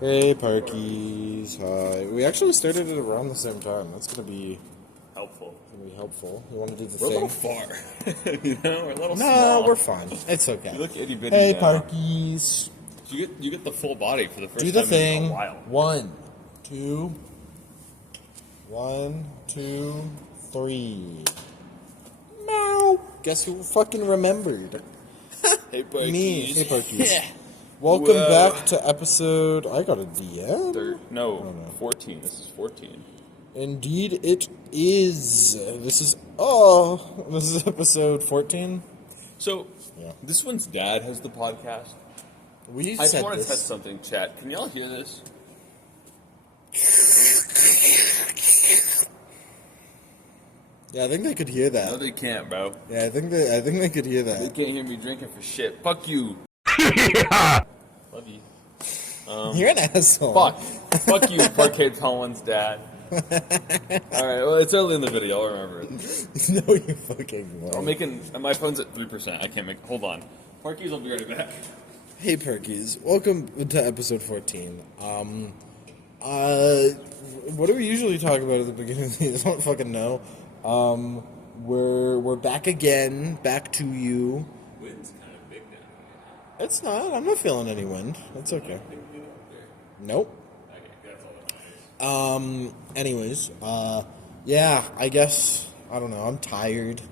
Hey, Parkies. Hi. We actually started it around the same time. That's gonna be Helpful. helpful. You want to do the We're a little thing? far. We're a little No, small. we're fine. It's okay. You look itty bitty Hey, now. Parkies. You get the full body for the first Do the time thing. in a while. 1, 2. 1, 2, 3. Meow. Guess who fucking remembered? Hey, Parkies. Me. Hey, Parkies. Welcome back to episode. I got a DM. No, 14. This is 14. Indeed, it is. This is episode 14. So, Yeah. this one's dad has the podcast. We I just said want to this. test something, chat. Can y'all hear this? Yeah, I think they could hear No, that. they can't, bro. Yeah, I think they could hear They that. can't hear me drinking for shit. Fuck you. Love you. You're an asshole. Fuck. Fuck you, Parkade Pal's dad. Alright, well, it's early in the video. I'll remember it. No, you fucking won't. I'm making. My phone's at 3%. I can't make. Hold on. Parkies, I'll be right back. Hey, Perkies. Welcome to episode 14. What do we usually talk about at the beginning of these? I don't fucking know. We're back again. Back to you. Wind's kind of big down here. It's not. I'm not feeling any wind. It's okay. Nope. Okay, that's all that matters. Anyways, yeah, I guess, I don't know, I'm tired,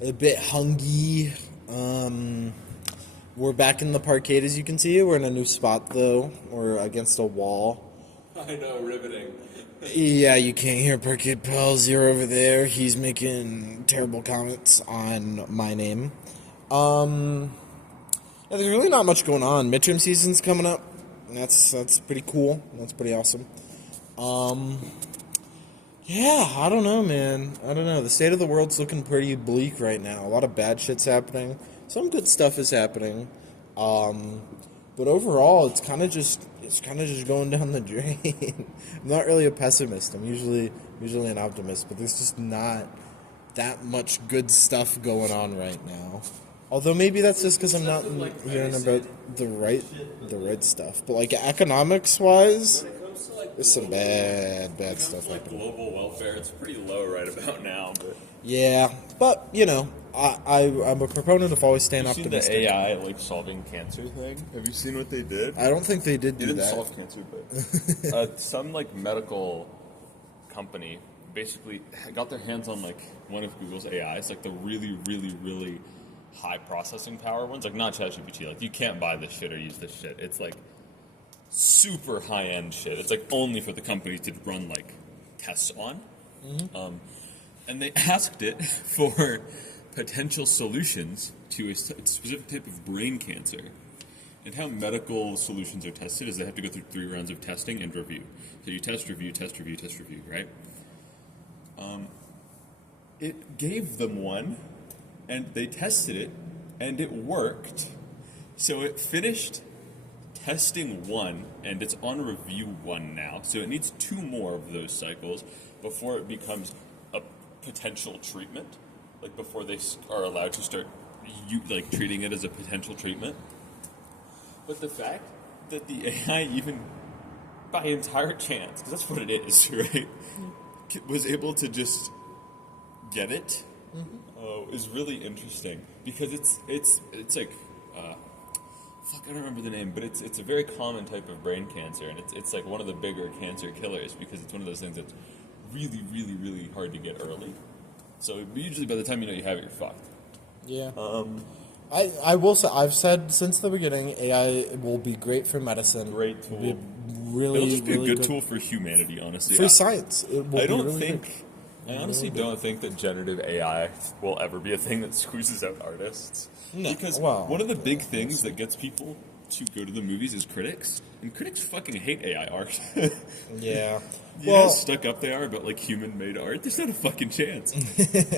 a bit hungry. We're back in the parkade, as you can see. We're in a new spot, though. We're against a wall. I know, riveting. Yeah, you can't hear Parkade Pal. You're over there. He's making terrible comments on my name. Yeah, there's really not much going on. Midterm season's coming up. That's pretty cool. That's pretty awesome. Yeah, I don't know, man. I don't know. The state of the world's looking pretty bleak right now. A lot of bad shit's happening. Some good stuff is happening. But overall, it's kind of just going down the drain. I'm not really a pessimist. I'm usually an optimist, but there's just not that much good stuff going on right now. Although maybe that's just because I'm not hearing about the right stuff. But like economics wise, there's some bad stuff happening. Global welfare, it's pretty low right about now. But Yeah, but you know, I'm a proponent of always staying have you seen optimistic. the AI like solving cancer thing? Have you seen what they did? I don't think they did They do didn't that. solve cancer, but some like medical company basically got their hands on like one of Google's AIs, like the really high processing power ones, like not ChatGPT. Like you can't buy this shit or use this shit. It's like super high end shit. It's like only for the company to run like tests on. And they asked it for potential solutions to a specific type of brain cancer. And how medical solutions are tested is they have to go through 3 rounds of testing and review. So you test, review, right? It gave them one, and they tested it, and it worked. So it finished testing 1, and it's on review 1 now. So it needs 2 more of those cycles before it becomes a potential treatment. Like before they are allowed to start treating it as a potential treatment. But the fact that the AI, even by entire chance, because that's what it is, right, was able to just get it, is really interesting. Because it's like, fuck, I don't remember the name, but it's a very common type of brain cancer, and it's like one of the bigger cancer killers because it's one of those things that's really hard to get early. So usually by the time you know you have it, you're fucked. Yeah. I will say, I've said since the beginning, AI will be great for medicine. Great tool. It'll be It'll just be really a good tool for humanity, honestly. for science. It will I be don't really think. good. I honestly don't think that generative AI will ever be a thing that squeezes out artists. No, Because well, one of the big things that gets people to go to the movies is critics, and critics fucking hate AI art. Yeah. You know how stuck up they are about like human-made art. There's not a fucking chance.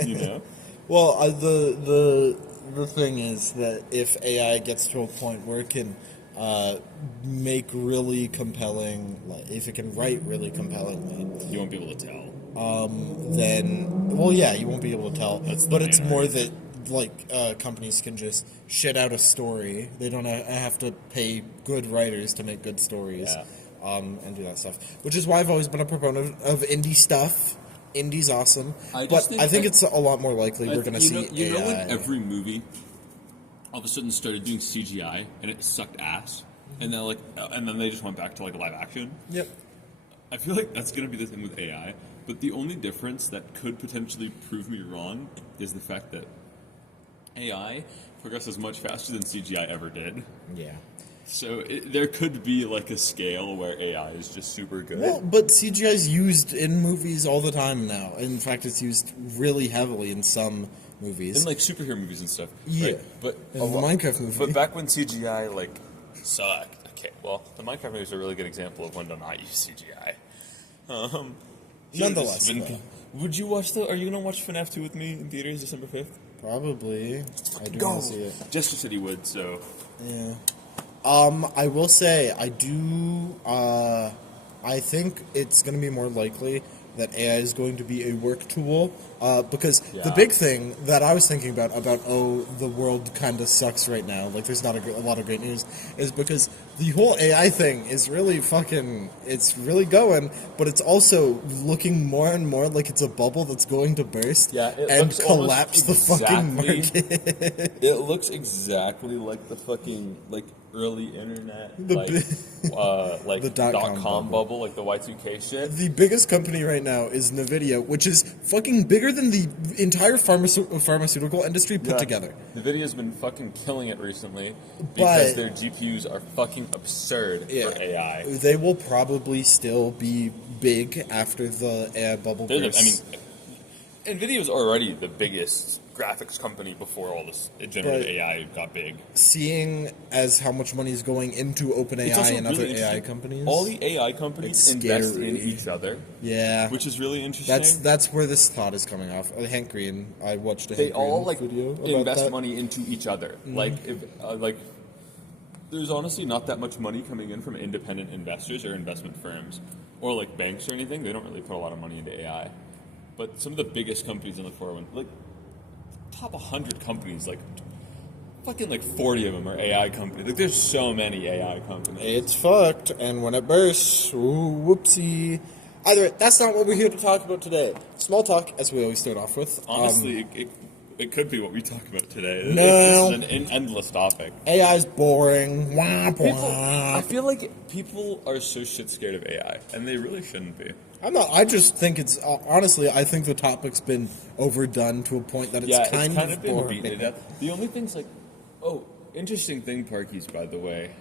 You know. Well, the thing is that if AI gets to a point where it can make really compelling, like if it can write really compellingly, You won't be able to tell. then, well, yeah, you won't be able to tell. That's the But it's main more argument. that companies can just shit out a story. They don't have to pay good writers to make good stories. Yeah. and do that stuff. Which is why I've always been a proponent of indie stuff. Indie's awesome, I but think I think it's a lot more likely we're going to see You know AI. when every movie all of a sudden started doing CGI and it sucked ass, and then they just went back to like live action. Yep. I feel like that's going to be the thing with AI, but the only difference that could potentially prove me wrong is the fact that AI progresses much faster than CGI ever did. Yeah. So there could be like a scale where AI is just super good. Well, but CGI is used in movies all the time now. In fact, it's used really heavily in some movies. In like superhero movies and stuff. Yeah. Right? But In the Minecraft movie. But back when CGI like sucked. Okay, well, the Minecraft movie is a really good example of when to not use CGI. Nonetheless, been- though. would you watch Are you gonna watch FNAF 2 with me in theaters December 5th? Probably. I do want to see it. Jester said he would, so Yeah. I will say, I do, I think it's going to be more likely that AI is going to be a work tool, because the Yeah. big thing that I was thinking about, the world kind of sucks right now, like there's not a lot of great news, is because the whole AI thing is really it's really going, but it's also looking more and more like it's a bubble that's going to burst and collapse the fucking market. It looks exactly like the fucking early internet, The the dot-com .com bubble, like the Y2K shit. The biggest company right now is NVIDIA, which is fucking bigger than the entire pharmaceutical industry put together. NVIDIA's been fucking killing it recently because But- their GPUs are fucking absurd for AI. They will probably still be big after the AI bubble bursts. NVIDIA was already the biggest graphics company before all this generative But- AI got big. Seeing as how much money is going into It's OpenAI also and really other AI interesting. companies, All the AI companies It's invest in scary. each other, yeah, which is really interesting. that's where this thought is coming off. Hank Green, I watched a They Hank all Green video about invest that. money into each other. There's honestly not that much money coming in from independent investors or investment firms or like banks or anything. They don't really put a lot of money into AI. But some of the biggest companies in the 401, top 100 companies, fucking 40 of them are AI companies. There's so many AI companies. It's fucked, and when it bursts, ooh, whoopsie. Either way, that's not what we're here to talk about today. Small talk, as we always start off with. Honestly, it could be what we talk about today. No. This is an endless topic. AI's boring. Wah, I wah. feel like people are so shit scared of AI, and they really shouldn't be. I'm not. I just think it's honestly. I think the topic's been overdone to a point that it's kind of been boring. beaten to death. The only thing's interesting thing, Parkies, by the way.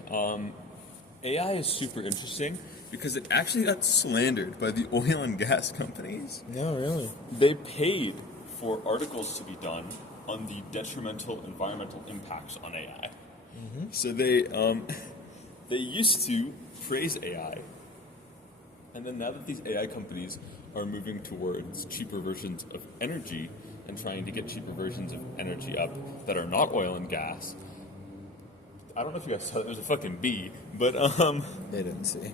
AI is super interesting because it actually got slandered by the oil and gas companies. No, really. They paid for articles to be done on the detrimental environmental impacts on AI. Mm-hmm. So they used to praise AI, and then now that these AI companies are moving towards cheaper versions of energy and trying to get cheaper versions of energy up that are not oil and gas. I don't know if you guys saw that. There's a fucking bee, but They didn't see.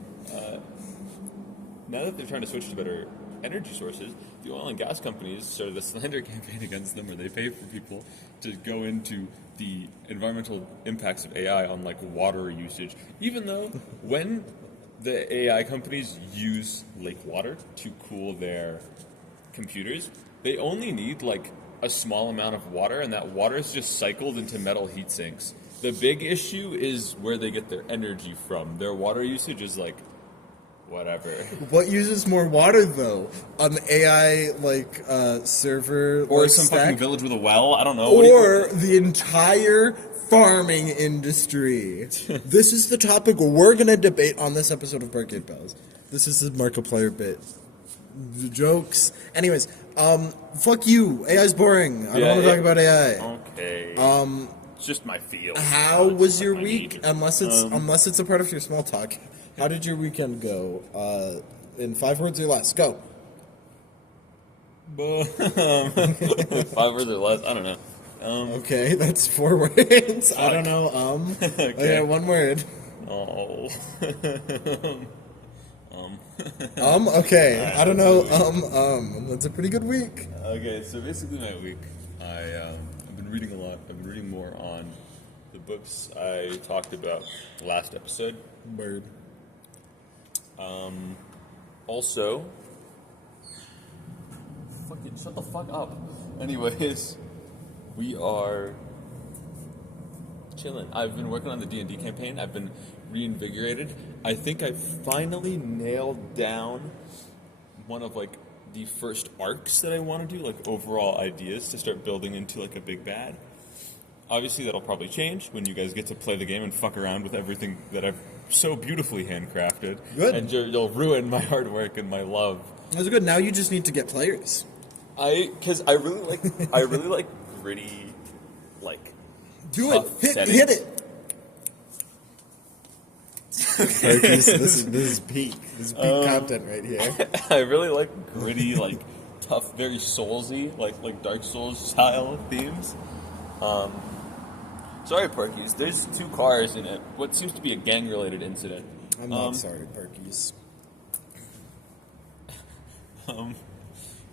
now that they're trying to switch to better energy sources, the oil and gas companies started a slander campaign against them where they pay for people to go into the environmental impacts of AI on water usage, even though when the AI companies use lake water to cool their computers, they only need a small amount of water, and that water is just cycled into metal heat sinks. The big issue is where they get their energy from. Their water usage is whatever. What uses more water though? An AI server Or some stack? fucking village with a well. I don't know. Or the entire farming industry. This is the topic we're going to debate on this episode of Parkade Pals. This is the Markiplier bit. The jokes. Anyways, fuck you. AI's boring. I don't want to talk about AI. Okay. It's just my feel. How It's was just your my week? need. Unless it's a part of your small talk. How did your weekend go? In 5 words or less. Go. 5 words or less. I don't know. Okay, that's 4 words. I don't know. Okay, 1 word. Oh. Okay. Alright, I don't know. That's a pretty good week. Okay, so basically my week, I've been reading a lot. I've been reading more on the books I talked about last episode. Bird. Also, fucking shut the fuck up. Anyways, we are chilling. I've been working on the D&D campaign. I've been reinvigorated. I think I finally nailed down one of like the first arcs that I want to do, like overall ideas to start building into like a big bad. Obviously, that'll probably change when you guys get to play the game and fuck around with everything that I've so beautifully handcrafted. Good. And you'll ruin my hard work and my love. That's good. Now you just need to get players. Because I really like gritty, like Do tough it. settings. Hit it. This is peak. This is peak content right here. I really like gritty, like tough, very soulsy, like Dark Souls style themes. Sorry, Parkies. There's 2 cars in it. What seems to be a gang-related incident. I'm not sorry, Parkies.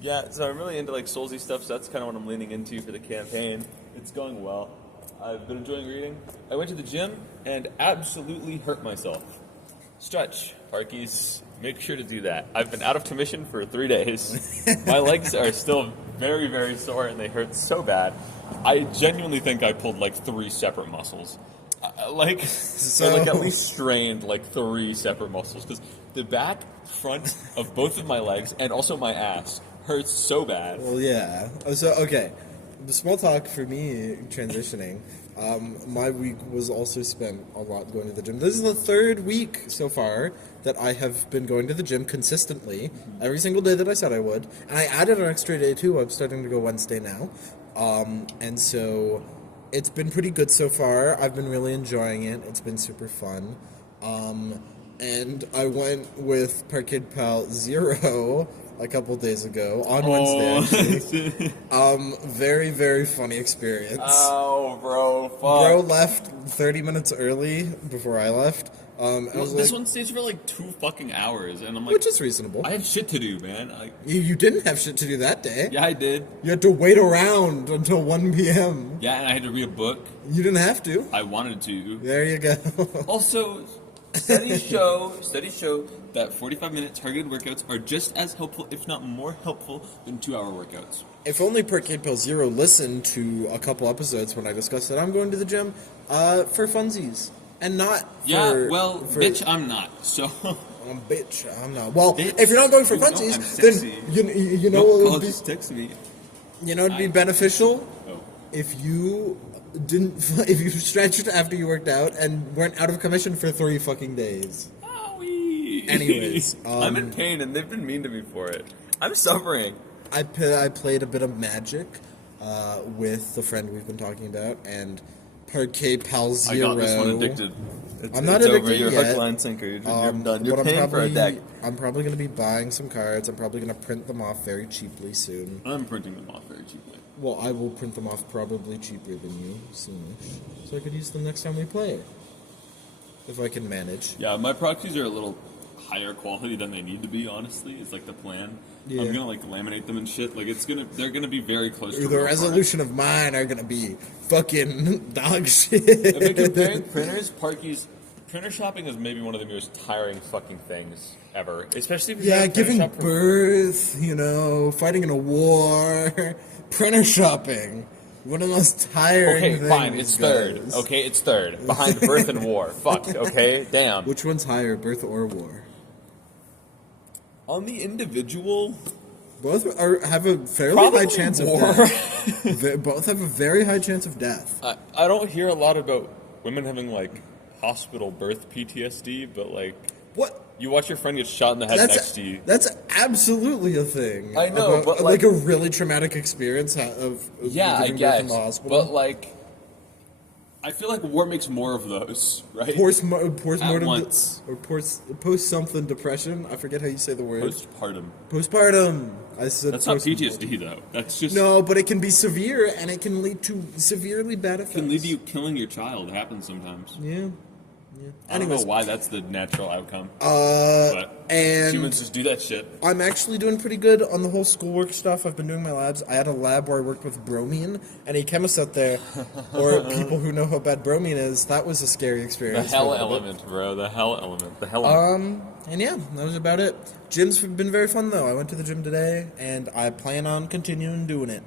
Yeah, so I'm really into like soulsy stuff. So that's kind of what I'm leaning into for the campaign. It's going well. I've been enjoying reading. I went to the gym and absolutely hurt myself. Stretch, Parkies. Make sure to do that. I've been out of commission for 3 days. My legs are still very, very sore and they hurt so bad. I genuinely think I pulled like 3 separate muscles. Or like at least strained like 3 separate muscles. Because the back, front of both of my legs and also my ass hurts so bad. Well, yeah. So, okay. The small talk for me transitioning. My week was also spent a lot going to the gym. This is the 3rd week so far that I have been going to the gym consistently, every single day that I said I would. And I added an extra day too. I'm starting to go Wednesday now. And so it's been pretty good so far. I've been really enjoying it. It's been super fun. And I went with Parkade Pal 0 a couple days ago on Wednesday. Actually. Very, very funny experience. Oh, bro, fuck. Bro left 30 minutes early before I left. This one stays for like 2 fucking hours, and I'm like, which is reasonable. I have shit to do, man. You didn't have shit to do that day. Yeah, I did. You had to wait around until 1 p.m. Yeah, and I had to read a book. You didn't have to. I wanted to. There you go. Also, studies show that 45-minute targeted workouts are just as helpful, if not more helpful, than 2-hour workouts. If only Parkade Pal 0 listened to a couple episodes when I discussed that I'm going to the gym for funsies. And not for... Yeah, bitch, I'm not, so... Bitch, I'm not. Well, bitch, if you're not going for funsies, then you know what would be... Just text me. You know it'd be beneficial? Oh. If you stretched after you worked out and weren't out of commission for 3 fucking days. Owie. Anyways. I'm in pain and they've been mean to me for it. I'm suffering. I played a bit of Magic with the friend we've been talking about, and Parkade Pal 0. I got this one addicted. I'm not addicted over. You're yet. Hook, line, sinker. You're done. You're paying for a deck. I'm probably going to be buying some cards. I'm probably going to print them off very cheaply soon. I'm printing them off very cheaply. Well, I will print them off probably cheaper than you soonish, so I could use them next time we play. If I can manage. Yeah, my proxies are a little higher quality than they need to be, honestly. It's like the plan. Yeah. I'm gonna like laminate them and shit. Like they're gonna be very close to the resolution of mine are gonna be fucking dog shit. If I'm comparing printers, printer shopping is maybe one of the most tiring fucking things ever. Especially if you're giving birth, fighting in a war, printer shopping. One of the most tiring things. Okay, fine, it's third. Okay, it's third. Behind birth and war. Fuck, okay? Damn. Which one's higher, birth or war? On the individual... Both have a fairly high chance of death. Both have a very high chance of death. I don't hear a lot about women having, like, hospital birth PTSD, but, like... What? You watch your friend get shot in the head next to you. That's absolutely a thing. I know, but like a really traumatic experience of I giving guess. birth in the hospital. But like, I feel like war makes more of those, right? Post something depression. I forget how you say the word. Postpartum. I said that's not PTSD though. That's just no, but it can be severe and it can lead to severely bad effects. It can lead to you killing your child. It happens sometimes. Yeah. I don't know Anyways, why that's the natural outcome. But and humans just do that shit. I'm actually doing pretty good on the whole schoolwork stuff. I've been doing my labs. I had a lab where I worked with bromine. Any chemists out there, or people who know how bad bromine is, that was a scary The experience. hell element, bro. The hell element. The hell element. And yeah, that was about it. Gym's been very fun though. I went to the gym today, and I plan on continuing doing it.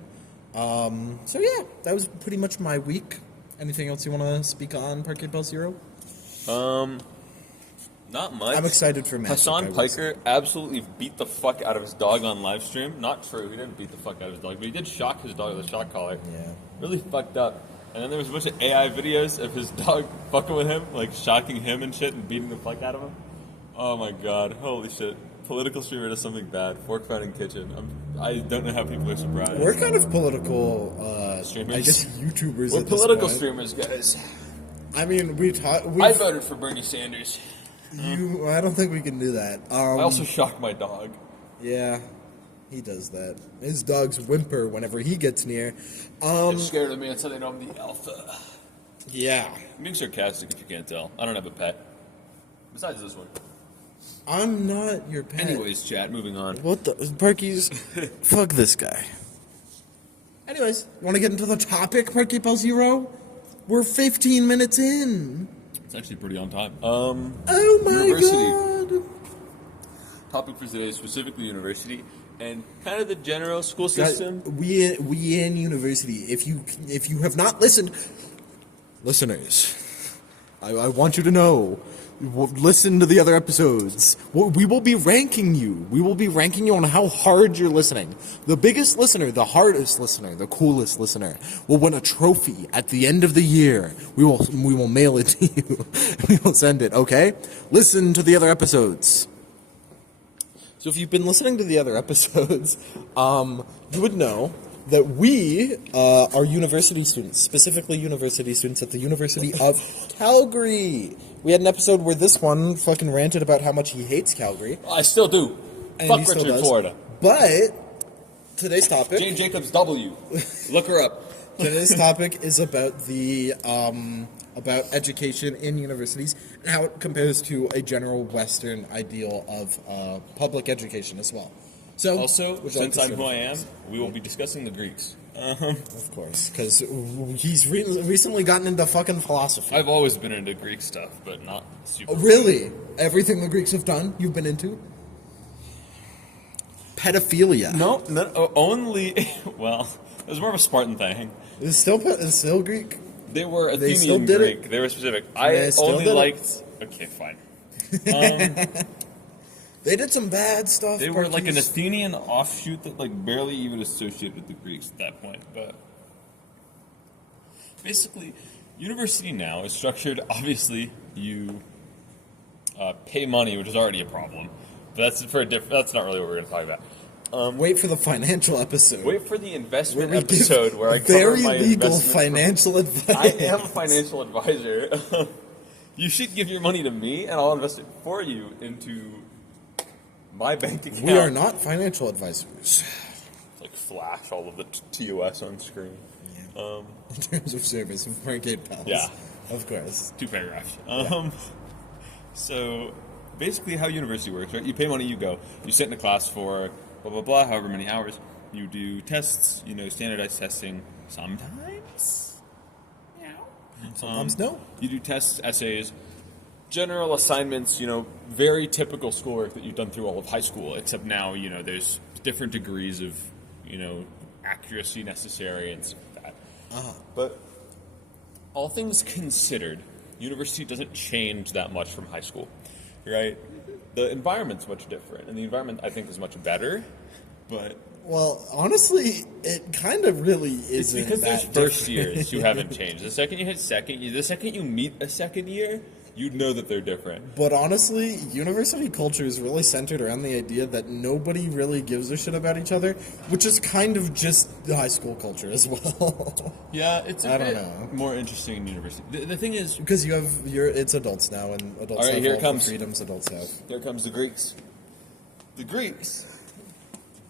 So yeah, that was pretty much my week. Anything else you want to speak on Parkade Pal Zero? Not much. I'm excited for Magic. Hassan Piker absolutely beat the fuck out of his dog on live stream. Not true. He didn't beat the fuck out of his dog, but he did shock his dog with a shock collar. Yeah. Really fucked up. And then there was a bunch of AI videos of his dog fucking with him, like shocking him and shit and beating the fuck out of him. Oh my god. Holy shit. Political streamer does something bad. Fork fighting kitchen. I don't know how people are surprised. We're kind of political, Streamers? I guess YouTubers. We're at this political point. streamers, guys. I mean, I voted for Bernie Sanders. I don't think we can do that. I also shocked my dog. Yeah, he does that. His dogs whimper whenever he gets near. They're scared of me until they know I'm the alpha. Yeah. I'm being sarcastic if you can't tell. I don't have a pet. Besides this one. I'm not your pet. Anyways, chat, moving on. What the? Parkies, fuck this guy. Anyways, want to get into the topic, Parkade Pal Zero? We're 15 minutes in. It's actually pretty on time. Oh my University. god. Topic for today is specifically university and kind of the general school Guys, system. we in university. If you have not listened, listeners, I want you to know. Listen to the other episodes. We will be ranking you. We will be ranking you on how hard you're listening. The biggest listener, the hardest listener, the coolest listener will win a trophy at the end of the year. We will mail it to you. We will send it. Okay? Listen to the other episodes. So if you've been listening to the other episodes, you would know that we are university students, specifically university students at the University of Calgary. We had an episode where this one fucking ranted about how much he hates Calgary. I still do. And Fuck he still Richard, does. Florida. But today's topic... Jane Jacobs W. Look her up. Today's topic is about the about education in universities and how it compares to a general Western ideal of public education as well. So, Also, would you like since to I'm start who I first? am, we will be discussing the Greeks. Of course, because he's recently gotten into fucking philosophy. I've always been into Greek stuff, but not super. Oh, really? Everything the Greeks have done, you've been into? Pedophilia. No, only. Well, it was more of a Spartan thing. It's still Greek. They were They still Athenian did Greek. it? They were specific. They I still only did it. liked. Okay, fine. They did some bad stuff. They were like an Parkies. Athenian offshoot that like barely even associated with the Greeks at that point. But basically, university now is structured. Obviously, you pay money, which is already a problem. But that's for a different. That's not really what we're going to talk about. Wait for the financial episode. Wait for the investment Where we give episode where I cover very my legal investment. financial advice. I am a financial advisor. You should give your money to me, and I'll invest it for you into my bank account. We are not financial advisors. Like flash all of the TOS on screen. Yeah. In terms of service, Parkade Pals. Yeah. Of course. 2 paragraphs. So basically, how university works, right? You pay money, you go. You sit in a class for blah blah blah, however many hours. You do tests. Standardized testing. Sometimes. Sometimes no. You do tests, essays, general assignments, very typical schoolwork that you've done through all of high school, except now, there's different degrees of, accuracy necessary and stuff like that. But all things considered, university doesn't change that much from high school, right? The environment's much different, and the environment, I think, is much better, but... Well, honestly, it kind of really It's isn't because there's that first different. years who haven't changed. The second you hit second year, the second you meet a second year, you'd know that they're different. But honestly, university culture is really centered around the idea that nobody really gives a shit about each other, which is kind of just the high school culture as well. Yeah, it's I don't know. more interesting in university. The thing is, Because it's adults now, and adults All right, have here all it comes. the freedoms adults have. here comes the Greeks. The Greeks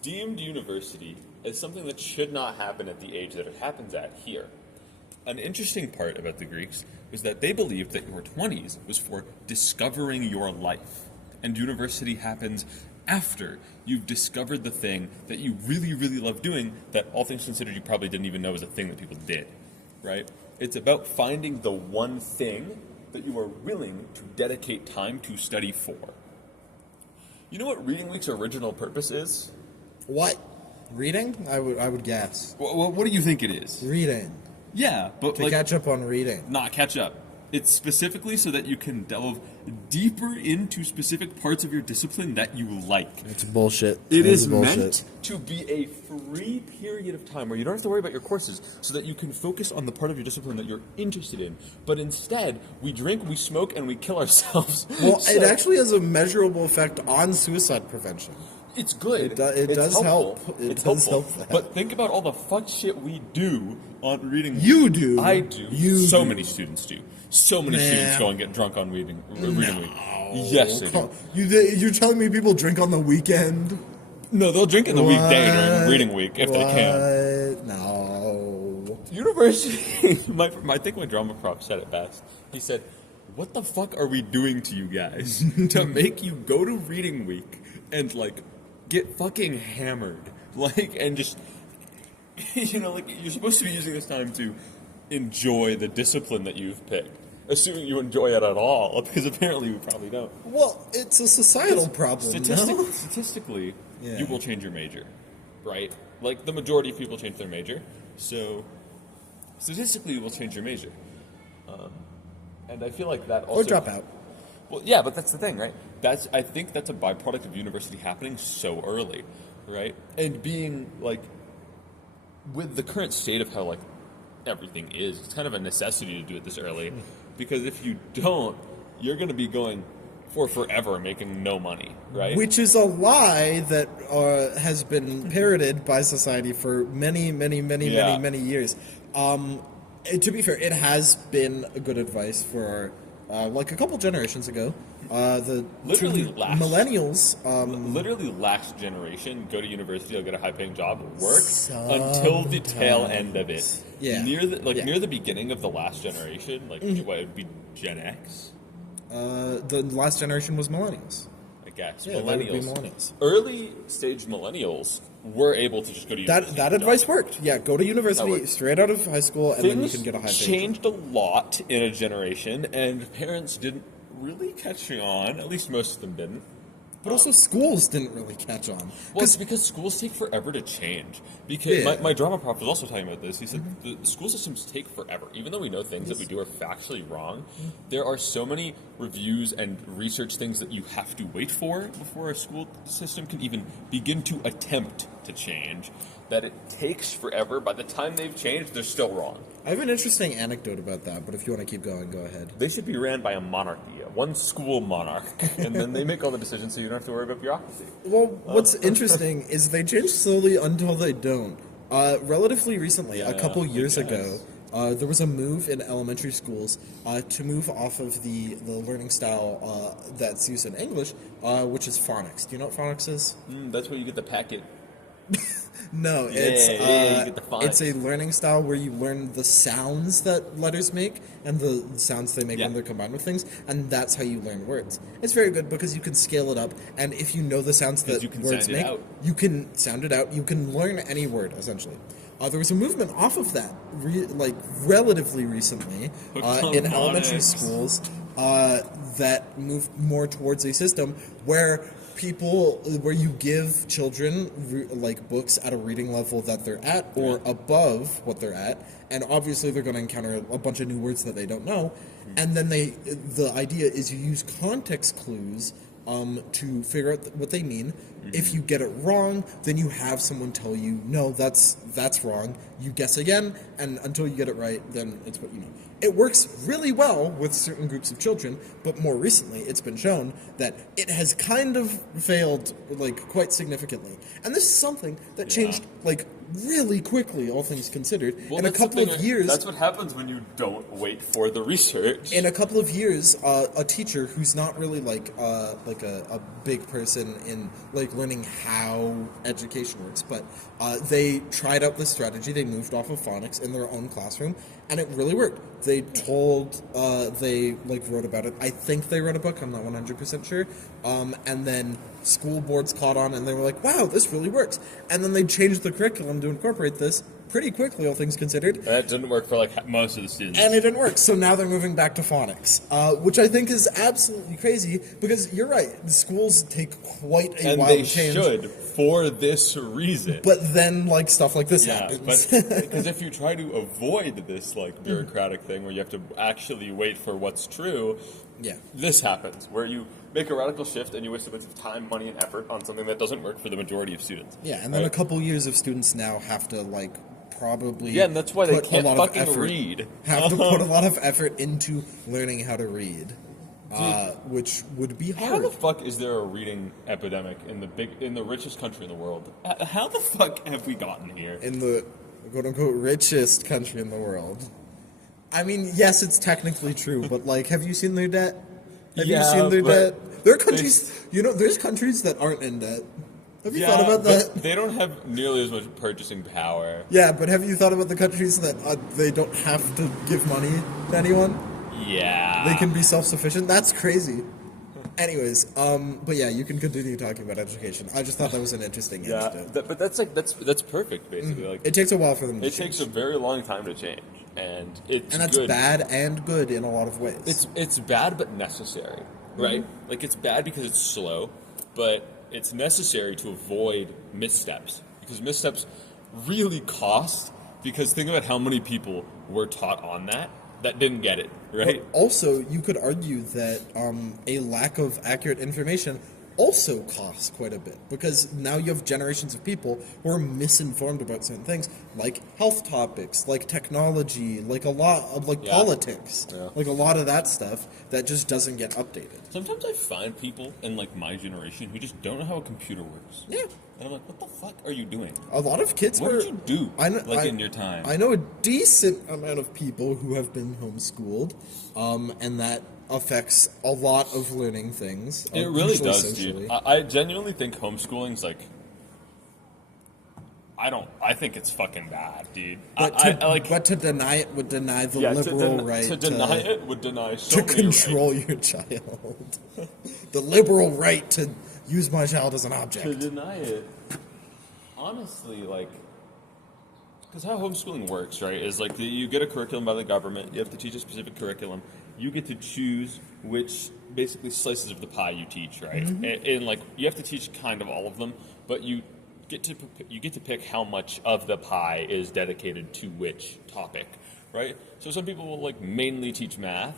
deemed university as something that should not happen at the age that it happens at here. An interesting part about the Greeks was that they believed that your 20s was for discovering your life, and university happens after you've discovered the thing that you really, really love doing that, all things considered, you probably didn't even know was a thing that people did, right? It's about finding the one thing that you are willing to dedicate time to study for. You know what Reading Week's original purpose is? What? Reading? I would guess. What do you think it is? Reading. Yeah, but To catch up on reading. not catch up. It's specifically so that you can delve deeper into specific parts of your discipline that you like. It's bullshit. It is bullshit. meant to be a free period of time where you don't have to worry about your courses so that you can focus on the part of your discipline that you're interested in. But instead, we drink, we smoke, and we kill ourselves. Well, So, it actually has a measurable effect on suicide prevention. it's good. It It's does helpful. help. It It's does helpful. help that. But think about all the fuck shit we do on Reading Week. You do. I do. You so do. many students do. So many students go and get drunk on Reading Week. Yes, they do. You're telling me people drink on the weekend? No, they'll drink in the weekday during What? Reading Week if they can. What? No. University. I think my drama prof said it best. He said, "What the fuck are we doing to you guys to make you go to Reading Week and like get fucking hammered, like and just like you're supposed to be using this time to enjoy the discipline that you've picked." Assuming you enjoy it at all, because apparently you probably don't. Well, it's a societal problem. No? Statistically, Yeah. you will change your major, right? Like the majority of people change their major, so statistically, you will change your major. And I feel like that also Or drop out. Well, yeah, but that's the thing, right? I think that's a byproduct of university happening so early, right? And being like, with the current state of how like everything is, it's kind of a necessity to do it this early, because if you don't, you're going to be going for forever making no money, right? Which is a lie that has been parroted by society for many, many, many, Yeah. many, many years. To be fair, it has been a good advice for like a couple generations ago. The Literally two last- millennials. Literally last generation, go to university, you'll get a high-paying job, work until the tail end of it. Yeah. Near the Yeah. near the beginning of the last generation, like what it would be Gen X, The last generation was millennials. I guess. Yeah, that would be Millennials. millennials. Early stage millennials were able to just go to university. That and advice go. worked. Yeah, go to That university worked. straight out of high school, and then you Things can get a high pay. changed a lot in a generation, and parents didn't really catch on. At least most of them didn't. But also schools didn't really catch on. Well, it's because schools take forever to change. Because Yeah. my drama prof was also talking about this. He said the school systems take forever. Even though we know things that we do are factually wrong, there are so many reviews and research things that you have to wait for before a school system can even begin to attempt to change, that it takes forever. By the time they've changed, they're still wrong. I have an interesting anecdote about that, but if you want to keep going, go ahead. They should be ran by a monarchy, one school monarch, and then they make all the decisions so you don't have to worry about bureaucracy. Well, what's interesting is they change slowly until they don't. Relatively recently, a couple years I ago, there was a move in elementary schools to move off of the learning style that's used in English, which is phonics. Do you know what phonics is? That's where you get the packet. No, Yeah, it's you get the phonics. it's a learning style where you learn the sounds that letters make and the sounds they make Yeah. when they're combined with things, and that's how you learn words. It's very good because you can scale it up, and if you know the sounds that you can words sound it make, out. you can sound it out. You can learn any word essentially. There was a movement off of that, relatively recently, in elementary Phonics. schools that moved more towards a system where you give children books at a reading level that they're at or above what they're at, and obviously they're going to encounter a bunch of new words that they don't know, and then the idea is you use context clues to figure out what they mean. If you get it wrong, then you have someone tell you, no, that's wrong. You guess again, and until you get it right, then it's what you know. It works really well with certain groups of children, but more recently it's been shown that it has kind of failed quite significantly. And this is something that changed really quickly, all things considered. In a couple of years, That's what happens when you don't wait for the research. in a couple of years, a teacher who's not really a big person in learning how education works, but they tried out this strategy. They moved off of phonics in their own classroom, and it really worked. They told, they like wrote about it. I think they wrote a book. I'm not 100% sure. And then school boards caught on, and they were like, "Wow, this really works." And then they changed the curriculum to incorporate this pretty quickly, all things considered. That didn't work for like most of the students. And it didn't work, so now they're moving back to phonics, which I think is absolutely crazy, because you're right, the schools take quite a while to change. And they should, for this reason. But then, like, stuff like this happens. Because if you try to avoid this, like, bureaucratic thing where you have to actually wait for what's true, this happens, where you make a radical shift and you waste a bunch of time, money, and effort on something that doesn't work for the majority of students. Yeah, and then a couple years of students now have to, like, probably and that's why they can't fucking read. Have to put a lot of effort into learning how to read, which would be hard. How the fuck is there a reading epidemic in the richest country in the world? How the fuck have we gotten here? In the quote-unquote richest country in the world. I mean, yes, it's technically true, but, like, have you seen their debt? Have you seen their debt? There are countries, there's countries that aren't in debt. Have you thought about that? They don't have nearly as much purchasing power. Yeah, but have you thought about the countries that they don't have to give money to anyone? Yeah. They can be self-sufficient? That's crazy. Anyways, but yeah, you can continue talking about education. I just thought that was an interesting incident. But that's perfect, basically. Like, it takes a while for them to It change. takes a very long time to change, and that's good. bad and good in a lot of ways. It's bad but necessary, right? Like, it's bad because it's slow, but it's necessary to avoid missteps, because missteps really cost, because think about how many people were taught on that didn't get it, right? But also, you could argue that a lack of accurate information also costs quite a bit, because now you have generations of people who are misinformed about certain things, like health topics, like technology, like a lot of politics, like a lot of that stuff that just doesn't get updated. Sometimes I find people in like my generation who just don't know how a computer works. Yeah. And I'm like, what the fuck are you doing? A lot of kids What did you do in your time? I know a decent amount of people who have been homeschooled, and that affects a lot of learning things. It really does, dude. I genuinely think homeschooling's like, I think it's fucking bad, dude. But to deny it would deny the liberal right to deny it would deny so to many control rights. your child. The liberal right to use my child as an object. To deny it, honestly, like, because how homeschooling works, right, is like you get a curriculum by the government, you have to teach a specific curriculum, you get to choose which basically slices of the pie you teach, right? And like, you have to teach kind of all of them, but you get to pick how much of the pie is dedicated to which topic, right? So some people will like mainly teach math,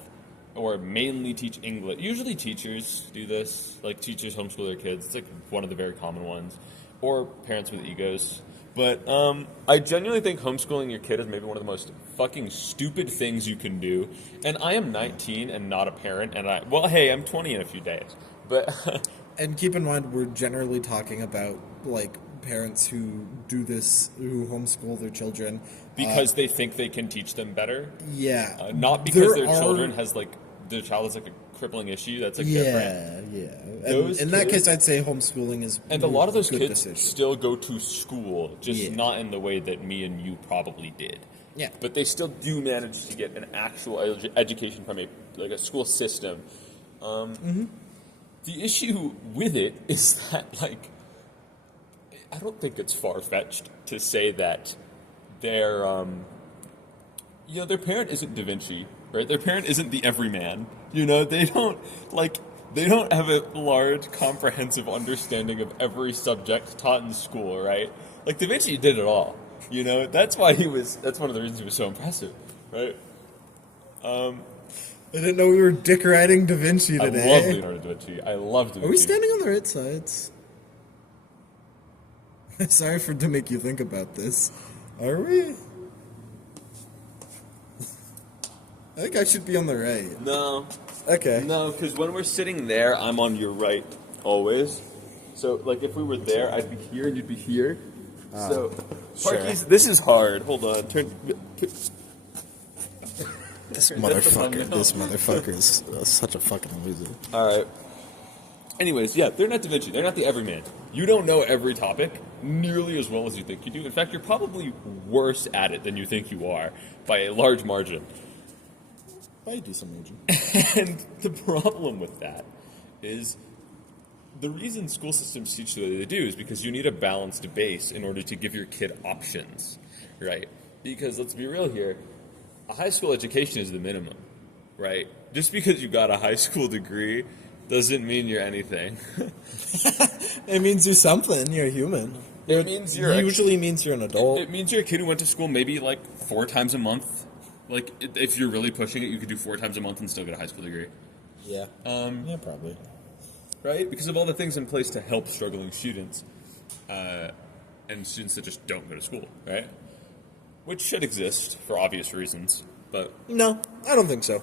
or mainly teach English. Usually teachers do this, like teachers homeschool their kids. It's like one of the very common ones. Or parents with egos. But I genuinely think homeschooling your kid is maybe one of the most fucking stupid things you can do. And I am 19 and not a parent, and I'm 20 in a few days. But and keep in mind, we're generally talking about like parents who do this, who homeschool their children because they think they can teach them better. Yeah, not because their child has like a crippling issue. That's like different. Yeah. In that case, I'd say homeschooling is and a lot of those kids decision. Still go to school, just not in the way that me and you probably did. Yeah, but they still do manage to get an actual education from a school system. The issue with it is that, like, I don't think it's far-fetched to say that their parent isn't Da Vinci, right? Their parent isn't the everyman. They don't have a large, comprehensive understanding of every subject taught in school, right? Like, Da Vinci did it all. That's why that's one of the reasons he was so impressive, right? I didn't know we were dick riding Da Vinci today. I love Leonardo da Vinci. I love Da Vinci. Are we standing on the right sides? Sorry to make you think about this. Are we? I think I should be on the right. No. Okay. No, because when we're sitting there, I'm on your right always. So, like, if we were there, I'd be here and you'd be here. So, sure. This is hard. Hold on. This motherfucker is such a fucking loser. All right. Anyways, yeah, they're not Da Vinci. They're not the everyman. You don't know every topic nearly as well as you think you do. In fact, you're probably worse at it than you think you are by a large margin. By a decent margin. And the problem with that is the reason school systems teach the way they do is because you need a balanced base in order to give your kid options, right? Because let's be real here, a high school education is the minimum, right? Just because you got a high school degree doesn't mean you're anything. It means you're something. You're a human. It means usually means you're an adult. It means you're a kid who went to school maybe like 4 times a month. Like if you're really pushing it, you could do 4 times a month and still get a high school degree. Yeah. Yeah, probably. Right? Because of all the things in place to help struggling students, and students that just don't go to school, right? Which should exist for obvious reasons, but No, I don't think so.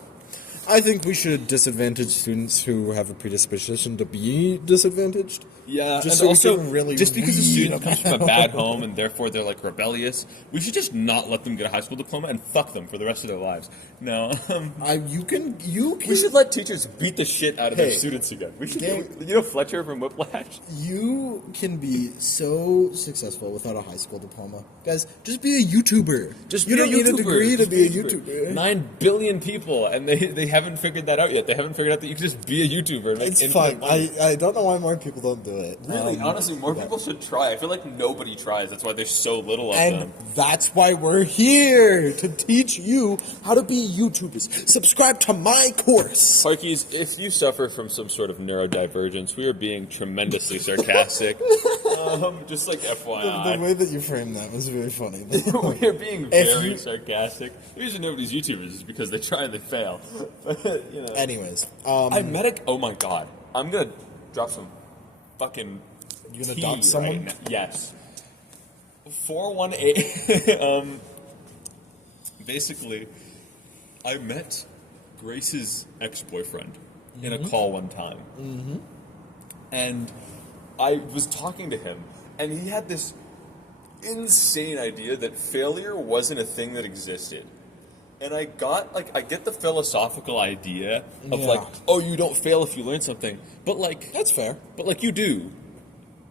I think we should disadvantage students who have a predisposition to be disadvantaged. yeah, Just and so we also can really just because a weed student them comes from a bad home and therefore they're like rebellious, we should just not let them get a high school diploma and fuck them for the rest of their lives. No, You can. we should let teachers beat the shit out of their Hey. students again. We should, Hey. you know, Fletcher from Whiplash. You can be so successful without a high school diploma, guys. Just be a YouTuber. You don't need a degree to be a YouTuber. 9 billion people, and they haven't figured that out yet. They haven't figured out that you can just be a YouTuber and make It's infinite fun. money. I don't know why more people don't do it. Really, honestly, more people should try. I feel like nobody tries. That's why there's so little of And them. that's why we're here to teach you how to be YouTubers. Subscribe to my course. Parkies, if you suffer from some sort of neurodivergence, we are being tremendously sarcastic. Just like The FYI. way that you framed that was very funny. We are being If very you- sarcastic. The reason nobody's YouTubers is because they try and they fail. But, you know. Anyways, I met a... Oh my god. I'm gonna drop some fucking You gonna tea adopt someone? right now. Yes. 418. Basically, I met Grace's ex-boyfriend in a call one time. Mm-hmm. And I was talking to him, and he had this insane idea that failure wasn't a thing that existed. And I get the philosophical idea of Yeah. like, oh, you don't fail if you learn something. But like, that's fair. but like you do.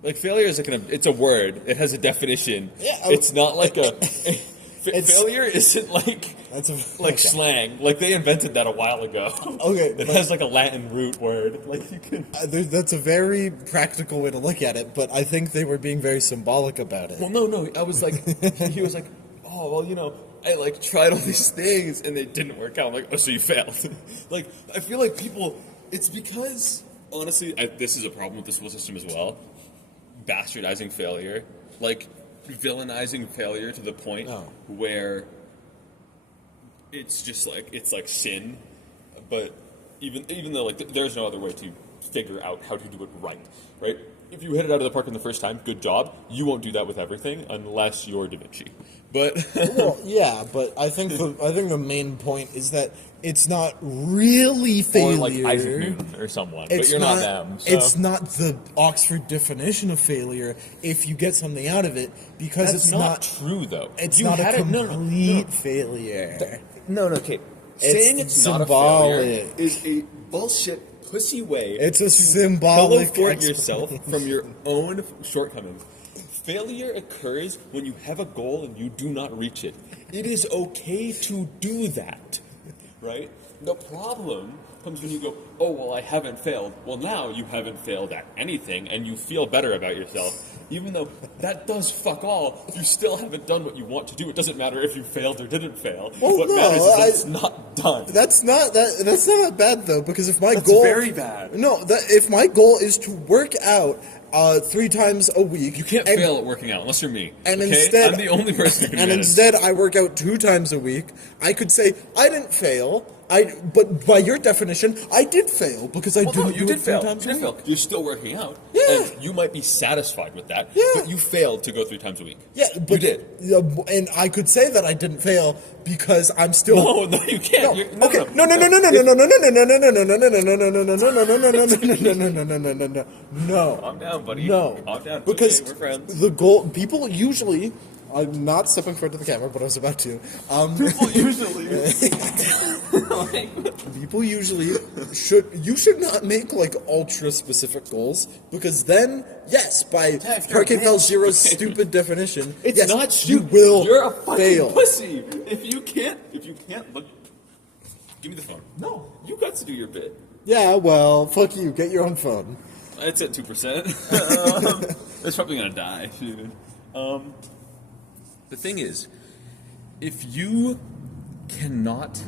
Like failure is like it's a word. It has a definition. Yeah, it's not like It's- failure isn't like That's a like okay. slang. Like they invented that a while ago. Okay, it but- has like a Latin root word. Like you can. That's a very practical way to look at it, but I think they were being very symbolic about it. Well, no. I was like, he was like, oh well, you know, I like tried all these things and they didn't work out. I'm like, oh, so you failed. Like I feel like people. It's because honestly, this is a problem with the school system as well. Bastardizing failure, like villainizing failure to the point Oh. where it's just like it's like sin. But even though like there's no other way to figure out how to do it right? If you hit it out of the park in the first time, good job. You won't do that with everything unless you're Da Vinci. But Well, yeah, but I think the main point is that it's not really or failure. like Isaac Newton or someone, but It's you're not them. So. It's not the Oxford definition of failure if you get something out of it, because That's it's not true though. It's You not a had it- complete failure. No, okay. It's Saying it's not a symbolic. failure is a bullshit pussy way. It's a to symbolic pillow fort explanation. yourself from your own shortcomings. Failure occurs when you have a goal and you do not reach it. It is okay to do that, right? The problem comes when you go, oh, well, I haven't failed. Well, now you haven't failed at anything and you feel better about yourself. Even though that does fuck all, you still haven't done what you want to do. It doesn't matter if you failed or didn't fail. Well, what no, matters is that it's not done. That's not bad though, because if my That's goal very bad. No, if my goal is to work out 3 times a week, You can't and- fail at working out unless you're me. And okay? instead, I'm the only person who can and manage. instead I work out 2 times a week. I could say I didn't fail. But by your definition, I did fail because I Well, no, didn't you do did it 3 fail. times You a did week. fail. You're still working out. Yeah. And you might be satisfied with that. Yeah. But you failed to go 3 times a week. Yeah, but you did. And I could say that I didn't fail because I'm still. No, no, you can't. Okay. No. No. Calm down, buddy. No. Calm down. It's Because okay, we're friends. the goal. People usually. I'm not stepping forward to the camera, but I was about to. People usually. People usually should not make like ultra specific goals, because then yes, by Parkade Pal Zero's stupid definition, It's yes, not you stupid. will You're a fucking fail. pussy. If you can't look. Give me the phone. No. You got to do your bit. Yeah, well, fuck you. Get your own phone. It's at 2%. It's probably gonna die, dude. The thing is, if you cannot,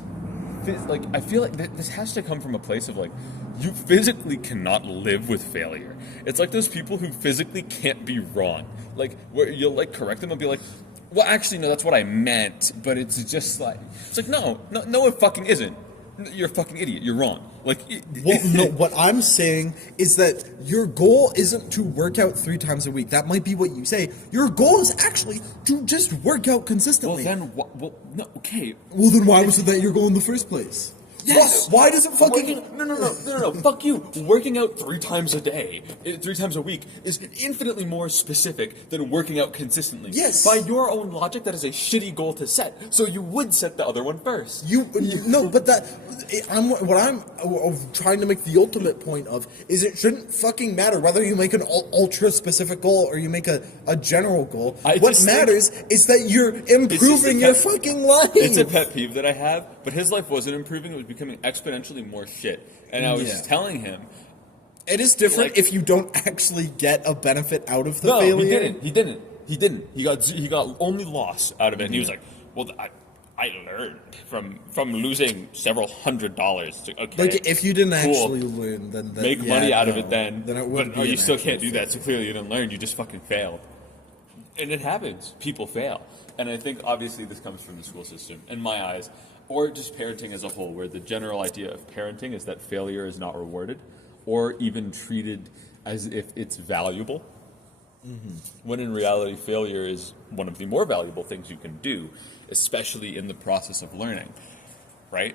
like, I feel like this has to come from a place of like, you physically cannot live with failure. It's like those people who physically can't be wrong. Like, where you'll like correct them and be like, well, actually, no, that's what I meant, but it's just like, it's like, no, it fucking isn't. You're a fucking idiot. You're wrong. Like, Well, no, what I'm saying is that your goal isn't to work out 3 times a week. That might be what you say. Your goal is actually to just work out well, consistently. then, well, no, okay. Well, then why was it that your goal in the first place? Yes. Why does it fucking... No. Fuck you. Working out 3 times a day, 3 times a week, is infinitely more specific than working out consistently. Yes. By your own logic, that is a shitty goal to set. So you would set the other one first. No, but what I'm trying to make the ultimate point of is it shouldn't fucking matter whether you make an ultra specific goal or you make a general goal. What matters is that you're improving your fucking life. It's a pet peeve that I have, but his life wasn't improving. It was becoming exponentially more shit. And I was telling him, it is different like, if you don't actually get a benefit out of the no, failure. he didn't. He got only loss out of it. And he was like, well, I learned from losing several $100s. Okay, Like, if you didn't cool. actually learn, then Make money out of it then. it wouldn't But be you an still actual can't do that, failure. so clearly you didn't learn, you just fucking failed. And it happens. People fail. And I think obviously this comes from the school system, in my eyes, or just parenting as a whole, where the general idea of parenting is that failure is not rewarded or even treated as if it's valuable. Mm-hmm. When in reality, failure is one of the more valuable things you can do, especially in the process of learning, right?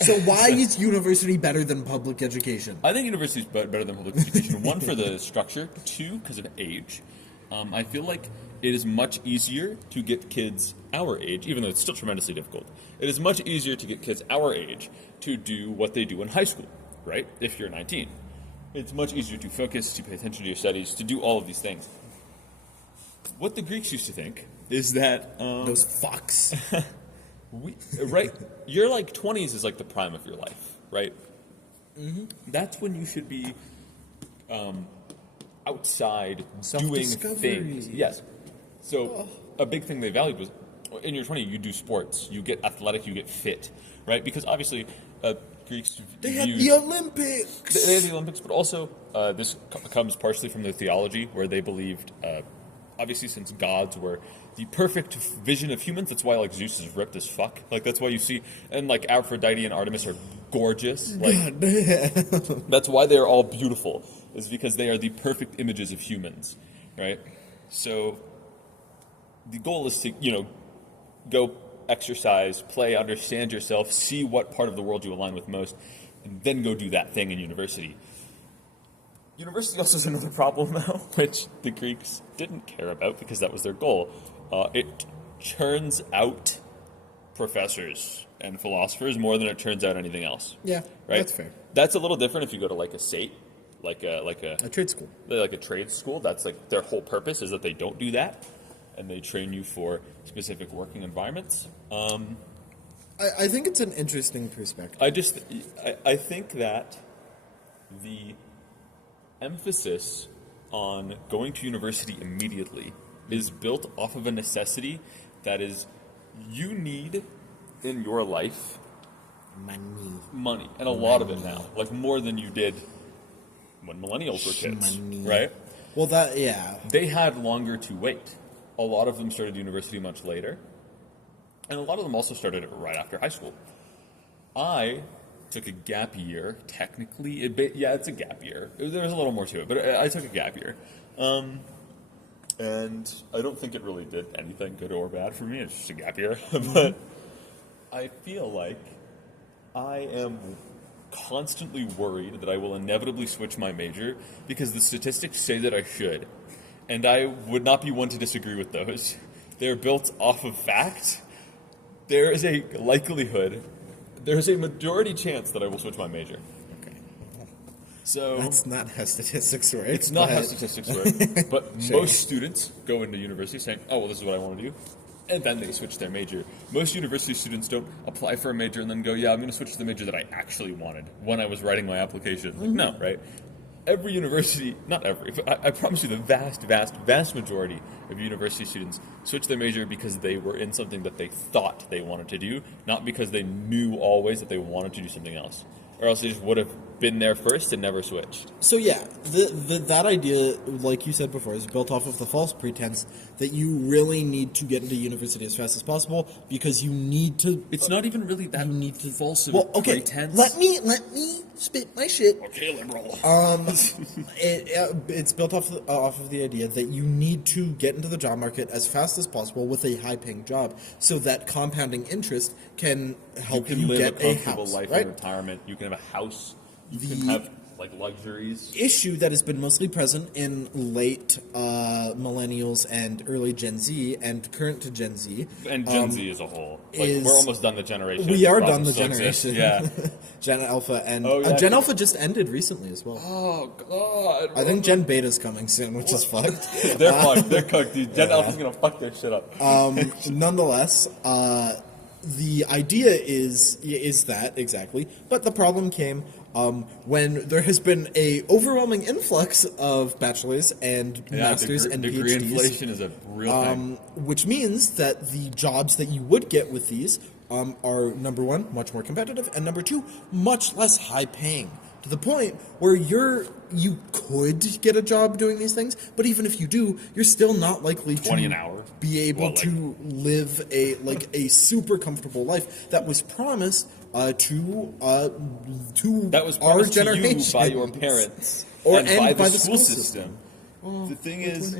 So why is university better than public education? I think university is better than public education. 1, for the structure. 2, because of age. I feel like it is much easier to get kids our age, even though it's still tremendously difficult. It is much easier to get kids our age to do what they do in high school, right? If you're 19. It's much easier to focus, to pay attention to your studies, to do all of these things. What the Greeks used to think is that... Those fucks. right? Your, like, 20s is, like, the prime of your life, right? Mm-hmm. That's when you should be outside doing things. Yes. So a big thing they valued was, in your 20s, you do sports, you get athletic, you get fit, right? Because obviously, Greeks They had the Olympics. They had the Olympics, but also this comes partially from their theology, where they believed, obviously, since gods were the perfect vision of humans, that's why like Zeus is ripped as fuck. Like that's why you see, and like Aphrodite and Artemis are gorgeous. Like that's why they're all beautiful, is because they are the perfect images of humans, right? So the goal is to go exercise, play, understand yourself, see what part of the world you align with most, and then go do that thing in university. University also has another problem, though, which the Greeks didn't care about because that was their goal. It churns out professors and philosophers more than it churns out anything else. Yeah, right? that's fair. That's a little different if you go to like a SATE, like a trade school. Like a trade school. That's like their whole purpose is that they don't do that, and they train you for specific working environments. I think it's an interesting perspective. I think that the emphasis on going to university immediately is built off of a necessity that is you need in your life money, and a lot of it now, like more than you did when millennials were kids, right? Well, they had longer to wait. A lot of them started university much later, and a lot of them also started it right after high school. I took a gap year, technically. It's a gap year. There was a little more to it, but I took a gap year. And I don't think it really did anything good or bad for me. It's just a gap year. But I feel like I am constantly worried that I will inevitably switch my major because the statistics say that I should. And I would not be one to disagree with those. They're built off of fact. There is a likelihood there's a majority chance that I will switch my major. Okay. So That's not how statistics work. it's not how but- statistics work, but Sure. most students go into university saying, "Oh, well, this is what I want to do," and then they switch their major. Most university students don't apply for a major and then go, "Yeah, I'm going to switch to the major that I actually wanted when I was writing my application." Like, no, right? Every university, not every, but I promise you, the vast majority of university students switch their major because they were in something that they thought they wanted to do, not because they knew always that they wanted to do something else. Or else they just would have been there first and never switched. So yeah, that idea, like you said before, is built off of the false pretense that you really need to get into university as fast as possible because you need to. It's not even really that false of Well, okay, pretense. let me spit my shit. Okay, liberal. It's built off of the idea that you need to get into the job market as fast as possible with a high-paying job, so that compounding interest can help You you, can live get a comfortable house, life right? in retirement. You can have a house. You The- can have like luxuries. Issue that has been mostly present in late millennials and early Gen Z and current to Gen Z. And Gen Z as a whole. Like, is- we're almost done the generation. We are Problem done the still exists. generation. Yeah. Gen Alpha and Oh, yeah. Gen Alpha just ended recently as well. Oh God. I think Gen Beta's coming soon, which is fucked. They're fucked. They're cooked, dude. Gen Alpha's gonna fuck their shit up. Nonetheless, the idea is that exactly, but the problem came when there has been a overwhelming influx of bachelors and masters and degree PhDs, inflation is a real thing. which means that the jobs that you would get with these are, number one, much more competitive, and number two, much less high paying. To the point where you could get a job doing these things, but even if you do, you're still not likely 20 to an hour. be able Well, like- to live a super comfortable life that was promised to That was our promised to generation you by your parents or and by the school school system. The thing is,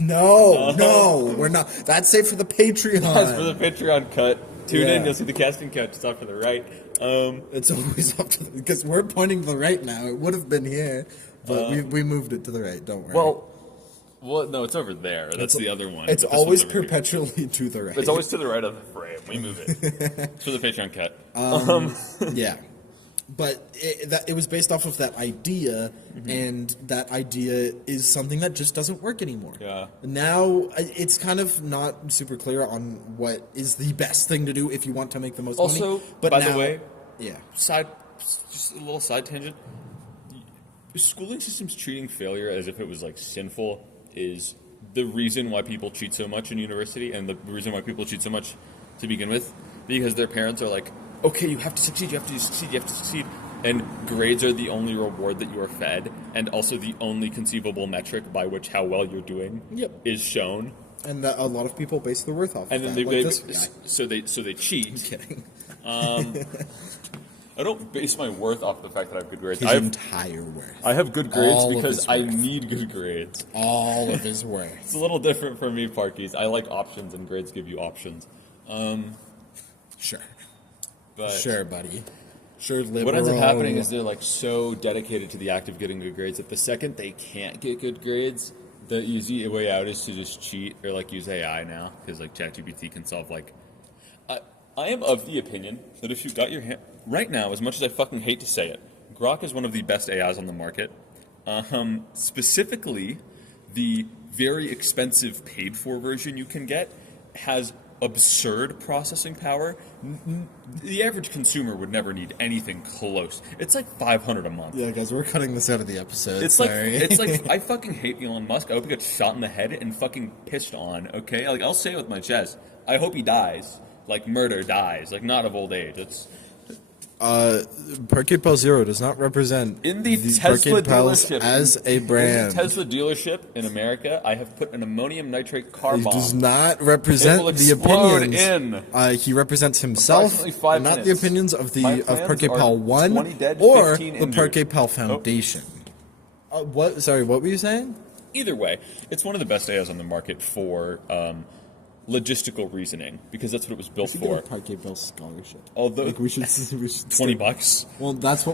No, we're not. That's safe for the Patreon. as for the Patreon cut, tune Yeah. in. You'll see the casting couch. It's off to the right. It's always up to because we're pointing to the right now. It would have been here, but we moved it to the right. Don't worry. Well, no, it's over there. That's the other one. It's But this always one's over here. perpetually to the right. It's always to the right of the frame. We move it. It's for the Patreon cut. Yeah, but it was based off of that idea, and that idea is something that just doesn't work anymore. Yeah. Now it's kind of not super clear on what is the best thing to do if you want to make the most Also, money. But by now, the way, yeah, just a little side tangent. Schooling systems treating failure as if it was like sinful is the reason why people cheat so much in university, and the reason why people cheat so much to begin with, because their parents are like, okay, you have to succeed, you have to succeed, you have to succeed. And grades are the only reward that you are fed, and also the only conceivable metric by which how well you're doing is shown. and that a lot of people base their worth off. And of then that. they Like this guy. so they cheat. I'm kidding. I don't base my worth off the fact that I have good grades. His I have, entire worth, I have good grades all of because his I worth. need good grades. all of his worth. It's a little different for me, Parkies. I like options, and grades give you options. Sure, But sure, buddy. Sure, liberal. what ends up happening is they're like so dedicated to the act of getting good grades that the second they can't get good grades, the easy way out is to just cheat or like use AI now, because like ChatGPT can solve like. I am of the opinion that if you got your hand right now, as much as I fucking hate to say it, Grok is one of the best AIs on the market. Specifically, the very expensive paid-for version you can get has absurd processing power. The average consumer would never need anything close. It's like $500 a month. Yeah, guys, we're cutting this out of the episode. It's sorry. like I fucking hate Elon Musk. I hope he gets shot in the head and fucking pissed on. Okay, like I'll say it with my chest. I hope he dies. Like murder dies. Like not of old age. It's Parkade Pal Zero does not represent in the Tesla Parkade Pals dealership as a In brand. the Tesla delership in America, I have put an ammonium nitrate car He bomb. does not It represent will the explode opinions. in He represents himself, approximately 5 not minutes. the opinions of My of plans Parkade are Pal 1 20 dead, or 15 the injured. Parkade Pal Foundation. What? Sorry, what were you saying? Either way, it's one of the best AIs on the market for logistical reasoning because that's what it was built for. Parkade Pal scholarship. Although Like we should $20. Well, that's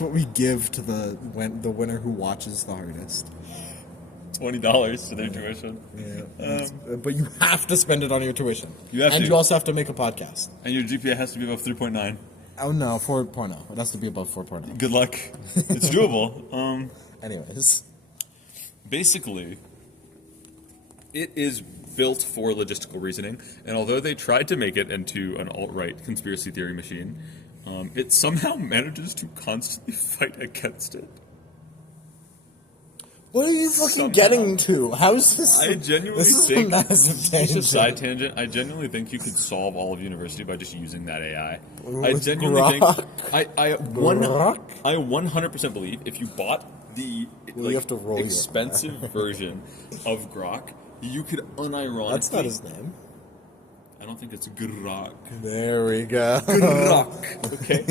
what we give to the winner who watches the hardest. $20 to their tuition. Yeah. But you have to spend it on your tuition. You have and to. you also have to make a podcast. And your GPA has to be above 3.9. Oh no, 4.0. It has to be above 4.0. Good luck. It's doable. Anyways. Basically, it is built for logistical reasoning, and although they tried to make it into an alt-right conspiracy theory machine, it somehow manages to constantly fight against it. What are you fucking Somehow. getting to? How is this? I genuinely this think, is a massive just tangent. a side tangent, I genuinely think you could solve all of university by just using that AI. I With genuinely Grok? think, I Grok? 100% believe if you bought the You have to roll your expensive version of Grok, you could unironically... That's not his name. I don't think it's Grok. There we go. Grok, okay?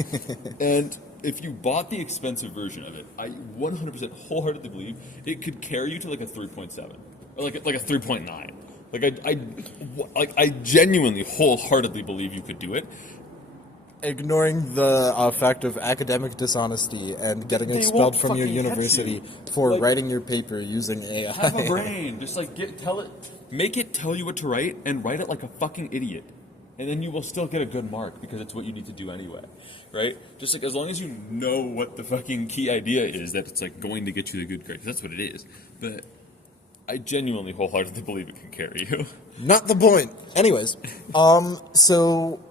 And if you bought the expensive version of it, I 100% wholeheartedly believe it could carry you to like a 3.7 or like a 3.9. I genuinely wholeheartedly believe you could do it. Ignoring the fact of academic dishonesty and getting They expelled won't from your fucking catch university you. for Like, writing your paper using AI. Have a brain. Just like make it tell you what to write and write it like a fucking idiot. And then you will still get a good mark because it's what you need to do anyway, right? Just like as long as you know what the fucking key idea is that it's like going to get you the good grade, 'cause that's what it is. But I genuinely wholeheartedly believe it can carry you. Not the point. Anyways, so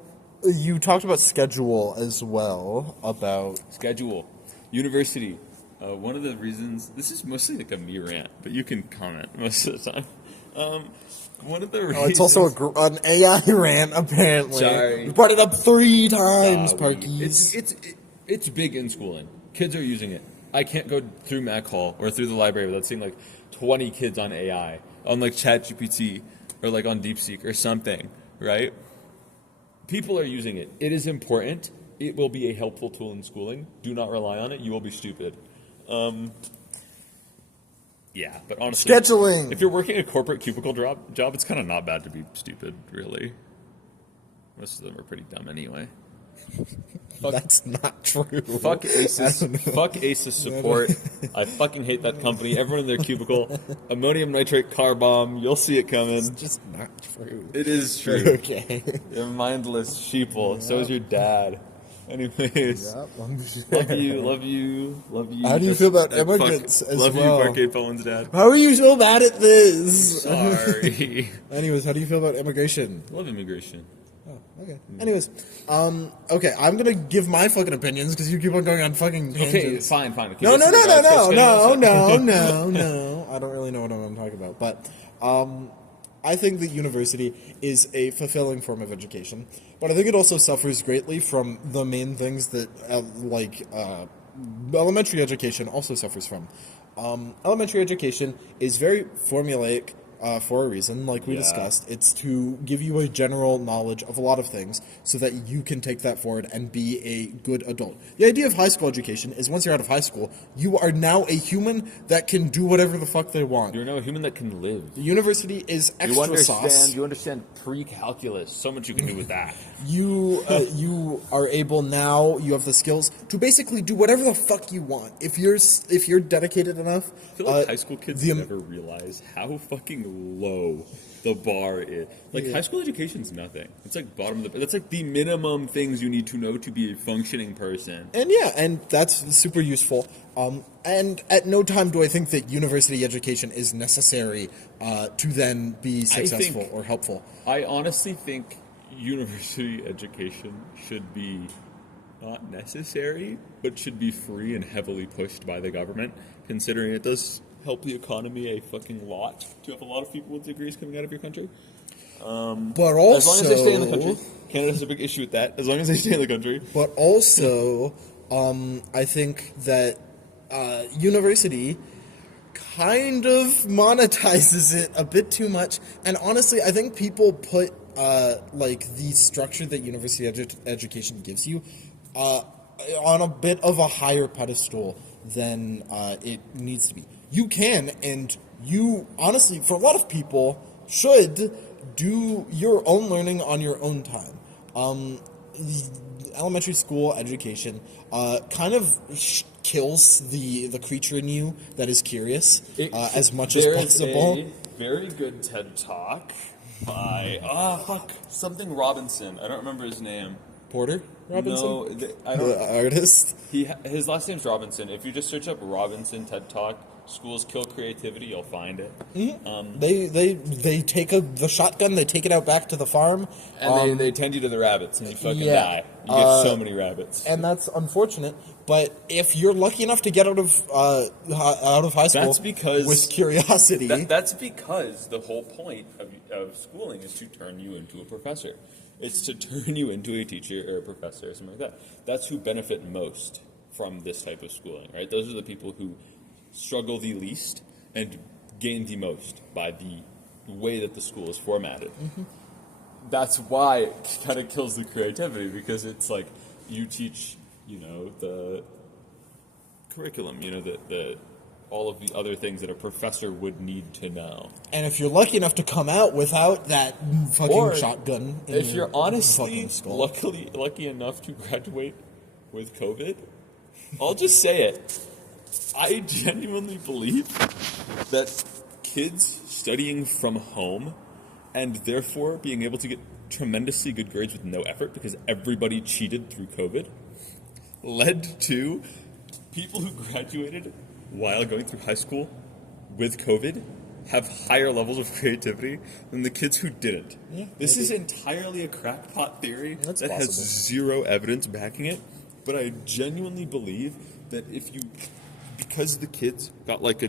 you talked about schedule as well, about... Schedule. University. One of the reasons, this is mostly like a me rant, but you can comment most of the time. One of the reasons... Oh, it's also an AI rant, apparently. Sorry. You brought it up 3 times, Parkies. It's big in schooling. Kids are using it. I can't go through Mac Hall or through the library without seeing like 20 kids on AI, on like ChatGPT or like on DeepSeek or something, right? People are using it. It is important. It will be a helpful tool in schooling. Do not rely on it. You will be stupid. Yeah, but honestly, Scheduling. if you're working a corporate cubicle job, it's kind of not bad to be stupid, really. Most of them are pretty dumb anyway. That's not true. Fuck ACES. Fuck ACES support. I fucking hate that company. Everyone in their cubicle. Ammonium nitrate car bomb. You'll see it coming. It's just not true. It is true. Okay. You're mindless sheeple. So is your dad. Anyways. Yep, I'm sure. Love you. How do you feel about immigrants as love well? Love you, Parkade Pal dad. How are you so bad at this? Sorry. Anyways, how do you feel about immigration? Love immigration. Oh, okay. Anyways, okay, I'm gonna give my fucking opinions because you keep on going on fucking tangents. Okay, fine. Okay, No. I don't really know what I'm talking about, but I think that university is a fulfilling form of education, but I think it also suffers greatly from the main things that, elementary education also suffers from. Elementary education is very formulaic. For a reason, like we discussed. It's to give you a general knowledge of a lot of things so that you can take that forward and be a good adult. The idea of high school education is once you're out of high school, you are now a human that can do whatever the fuck they want. You're now a human that can live. The university is extra sauce. You understand pre-calculus. So much you can do with that. You are able now, you have the skills to basically do whatever the fuck you want. If you're dedicated enough. I feel like high school kids never realize how fucking low the bar is. Like high school education's nothing. It's like bottom of the. That's like the minimum things you need to know to be a functioning person. And that's super useful. And at no time do I think that university education is necessary to then be successful or helpful. I honestly think university education should be not necessary, but should be free and heavily pushed by the government, considering it does help the economy a fucking lot to have a lot of people with degrees coming out of your country. But also, as long as they stay in the country. Canada has a big issue with that. As long as they stay in the country. But also, I think that university kind of monetizes it a bit too much. And honestly, I think people put the structure that university education gives you on a bit of a higher pedestal than it needs to be. You can, and you honestly, for a lot of people, should do your own learning on your own time. elementary school education kind of kills the creature in you that is curious as much as There's possible. a very good TED Talk by something Robinson. I don't remember his name. Porter Robinson? No, I don't. The artist? His last name's Robinson. If you just search up Robinson TED Talk, schools kill creativity, you'll find it. They take the shotgun, they take it out back to the farm. And they tend you to the rabbits, and you fucking die. You get so many rabbits. And that's unfortunate. But if you're lucky enough to get out of high school That's because with curiosity... That's because the whole point of schooling is to turn you into a professor. It's to turn you into a teacher or a professor or something like that. That's who benefit most from this type of schooling, right? Those are the people who struggle the least and gain the most by the way that the school is formatted. Mm-hmm. That's why it kind of kills the creativity, because it's like you teach, the curriculum, the all of the other things that a professor would need to know. And if you're lucky enough to come out without that fucking shotgun in if you're honestly fucking skull. lucky enough to graduate with COVID, I'll just say it. I genuinely believe that kids studying from home and therefore being able to get tremendously good grades with no effort because everybody cheated through COVID led to people who graduated while going through high school with COVID have higher levels of creativity than the kids who didn't. Yeah, this is entirely a crackpot theory that has zero evidence backing it, but I genuinely believe that because the kids got like a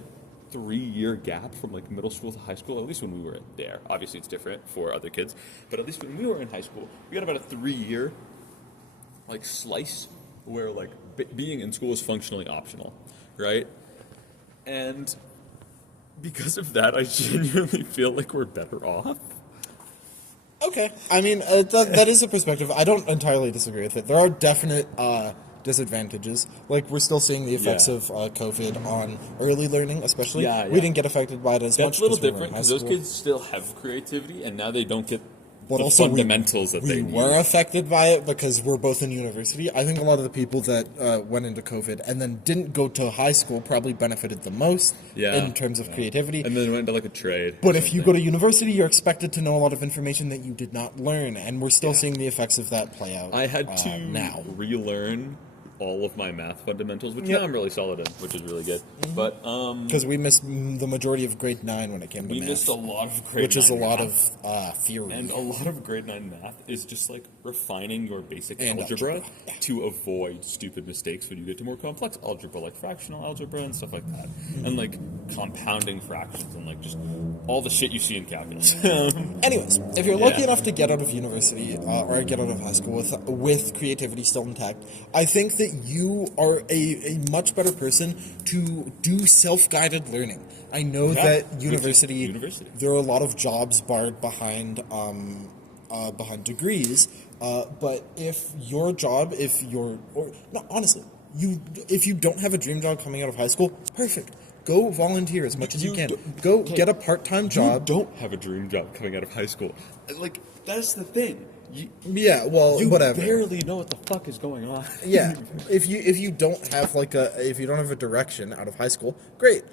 3-year gap from like middle school to high school, at least when we were there. Obviously it's different for other kids, but at least when we were in high school, we got about a 3-year like slice where like being in school is functionally optional, right? And because of that, I genuinely feel like we're better off. Okay. I mean, that is a perspective. I don't entirely disagree with it. There are definite disadvantages. Like, we're still seeing the effects of COVID on early learning, especially. Yeah. We didn't get affected by it as much. That's a little different, because those kids still have creativity, and now they don't get but the also fundamentals that they need. We were affected by it because we're both in university. I think a lot of the people that went into COVID and then didn't go to high school probably benefited the most in terms of creativity. And then went into like a trade. But if you go to university, you're expected to know a lot of information that you did not learn, and we're still seeing the effects of that play out. I had to relearn all of my math fundamentals, which now I'm really solid in, which is really good. Mm-hmm. But because we missed the majority of grade 9 when it came to math. We missed a lot of grade 9 which is a lot math. of theory. And a lot of grade 9 math is just like refining your basic algebra to avoid stupid mistakes when you get to more complex algebra, like fractional algebra and stuff like that. Mm-hmm. And like compounding fractions and like just all the shit you see in calculus. Anyways, if you're lucky enough to get out of university or get out of high school with creativity still intact, I think that you are a much better person to do self-guided learning. I know that university, there are a lot of jobs barred behind degrees, but if your job, if you don't have a dream job coming out of high school, perfect. Go volunteer as much as you can. Go get a part-time job. You don't have a dream job coming out of high school. Like, that's the thing. You whatever. Barely know what the fuck is going on. Yeah, if you don't have a direction out of high school, great.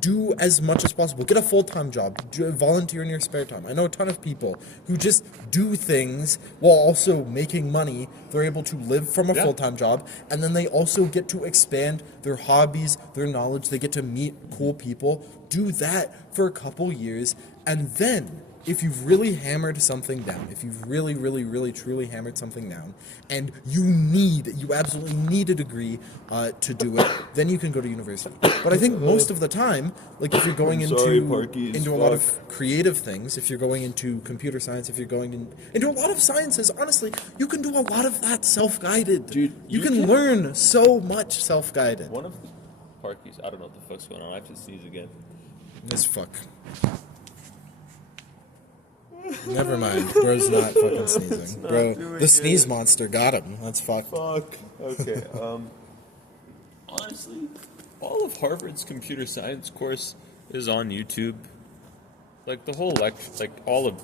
Do as much as possible. Get a full-time job. Volunteer in your spare time. I know a ton of people who just do things while also making money. They're able to live from a full-time job, and then they also get to expand their hobbies, their knowledge. They get to meet cool people. Do that for a couple years, and then if you've really hammered something down, if you've really, really, really, truly hammered something down, and you absolutely need a degree to do it, then you can go to university. But I think most of the time, like if you're going into a lot of creative things, if you're going into computer science, if you're going into a lot of sciences, honestly, you can do a lot of that self-guided. Dude, you can learn so much self-guided. One of the Parkies, I don't know what the fuck's going on. I have to sneeze again. This fuck. Never mind. Bro's not fucking sneezing. Bro, the sneeze monster got him. That's fucked. Fuck. Okay. Honestly, all of Harvard's computer science course is on YouTube. Like, the whole lecture, like, all of...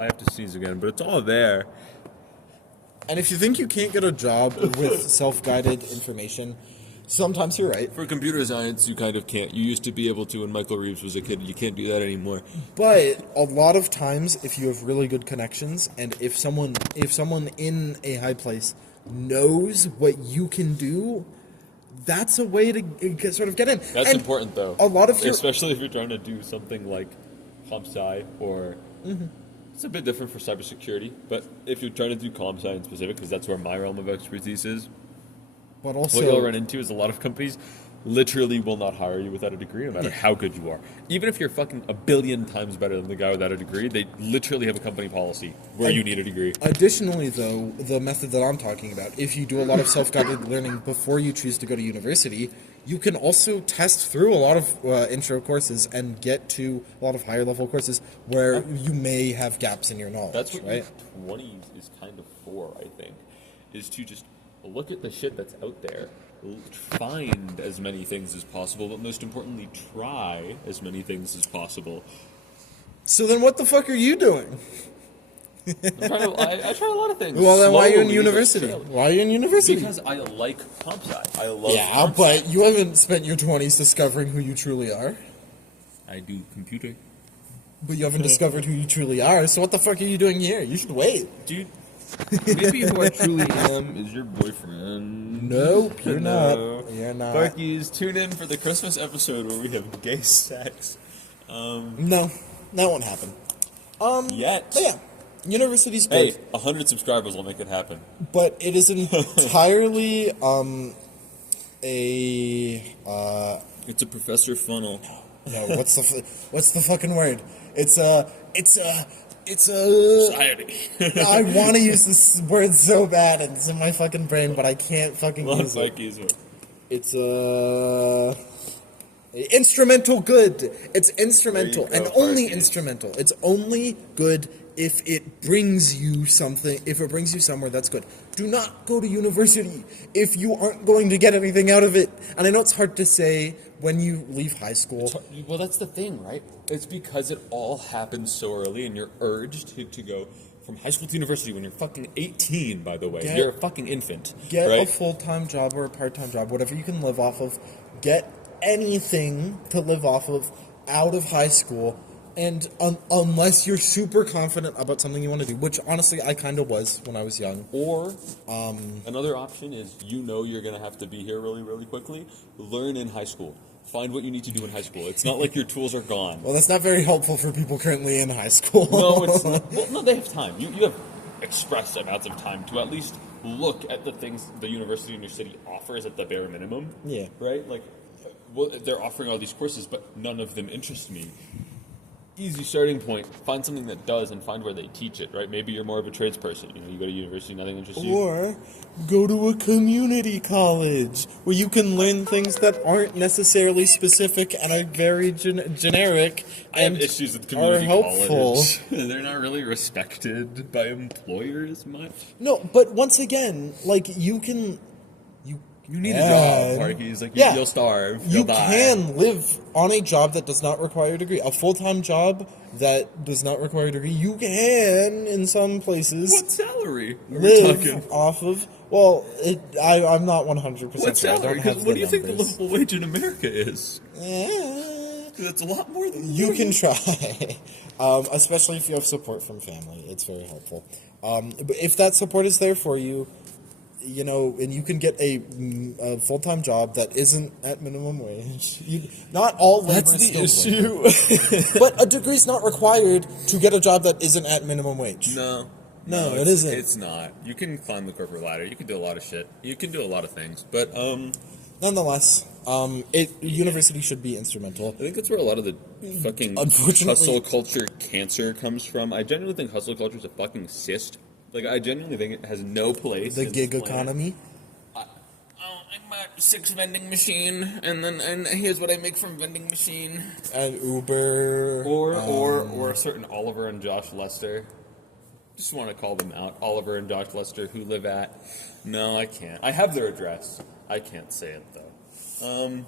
I have to sneeze again, but it's all there. And if you think you can't get a job with self-guided information, sometimes you're right. For computer science, you kind of can't. You used to be able to when Michael Reeves was a kid. You can't do that anymore. But a lot of times, if you have really good connections, and if someone in a high place knows what you can do, that's a way to sort of get in. That's And important, though. A lot of especially if you're trying to do something like comp sci or it's a bit different for cybersecurity. But if you're trying to do comp sci in specific, because that's where my realm of expertise is, but also what you'll run into is a lot of companies literally will not hire you without a degree, no matter how good you are. Even if you're fucking a billion times better than the guy without a degree, they literally have a company policy where you need a degree. Additionally, though, the method that I'm talking about, if you do a lot of self-guided learning before you choose to go to university, you can also test through a lot of intro courses and get to a lot of higher level courses where you may have gaps in your knowledge. That's what right? 20s is kind of for, I think, is to just look at the shit that's out there, find as many things as possible, but most importantly, try as many things as possible. So then what the fuck are you doing? I try a lot of things. Well, then why are you in slowly, university? but Why are you in university? because I like comp sci. I love Yeah, comp but you haven't spent your 20s discovering who you truly are. I do computer. But you haven't discovered who you truly are, so what the fuck are you doing here? You should wait. Dude, maybe who I truly am is your boyfriend. Nope, you're No. not. You're not. Barkies, tune in for the Christmas episode where we have gay sex. No, that won't happen. Yet. But yeah, university's good. Hey, 100 subscribers will make it happen. But it is entirely It's a professor funnel. no. What's the fucking word? It's a. Society. I want to use this word so bad, and it's in my fucking brain, but I can't fucking use it. It's a instrumental good. It's instrumental There you and go, only Parkade. instrumental. It's only good if it brings you something. If it brings you somewhere, that's good. Do not go to university if you aren't going to get anything out of it. And I know it's hard to say when you leave high school. Well, that's the thing, right? It's because it all happens so early, and you're urged to go from high school to university when you're fucking 18, by the way. You're a fucking infant. Get right? a full-time job or a part-time job, whatever you can live off of. Get anything to live off of out of high school. And unless you're super confident about something you want to do, which honestly I kind of was when I was young. Or another option is you're going to have to be here really, really quickly. Learn in high school. Find what you need to do in high school. It's not like your tools are gone. Well, that's not very helpful for people currently in high school. No, it's not. Well, no, they have time. You have express amounts of time to at least look at the things the university in your city offers at the bare minimum. Yeah. Right? Like, well, they're offering all these courses, but none of them interest me. Easy starting point. Find something that does, and find where they teach it. Right? Maybe you're more of a tradesperson. You go to university, nothing interests you. Or go to a community college where you can learn things that aren't necessarily specific and are very generic I have and issues with are community helpful. college. They're not really respected by employers much. No, but once again, like you can. You need Yeah. a job, Parkies. Like, you'll starve. You You'll die. can live on a job that does not require a degree. A full-time job that does not require a degree. You can, in some places, What salary are we live talking? off of. Well, I'm not 100% What sure. I salary? don't have Because what do you think the numbers. livable wage in America is? Eh, That's a lot more than you can try, especially if you have support from family. It's very helpful. But if that support is there for you, and you can get a full-time job that isn't at minimum wage. Not all labor That's the is skilled issue. labor. But a degree's not required to get a job that isn't at minimum wage. No, it isn't. It's not. You can climb the corporate ladder. You can do a lot of shit. You can do a lot of things. But Nonetheless, university should be instrumental. I think that's where a lot of the fucking Unfortunately- hustle culture cancer comes from. I genuinely think hustle culture is a fucking cyst. Like, I genuinely think it has no place. The in gig this planet. economy. I bought 6 vending machine, and here's what I make from vending machine. And Uber. Or a certain Oliver and Josh Lester. Just want to call them out. Oliver and Josh Lester, who live at. No, I can't. I have their address. I can't say it though.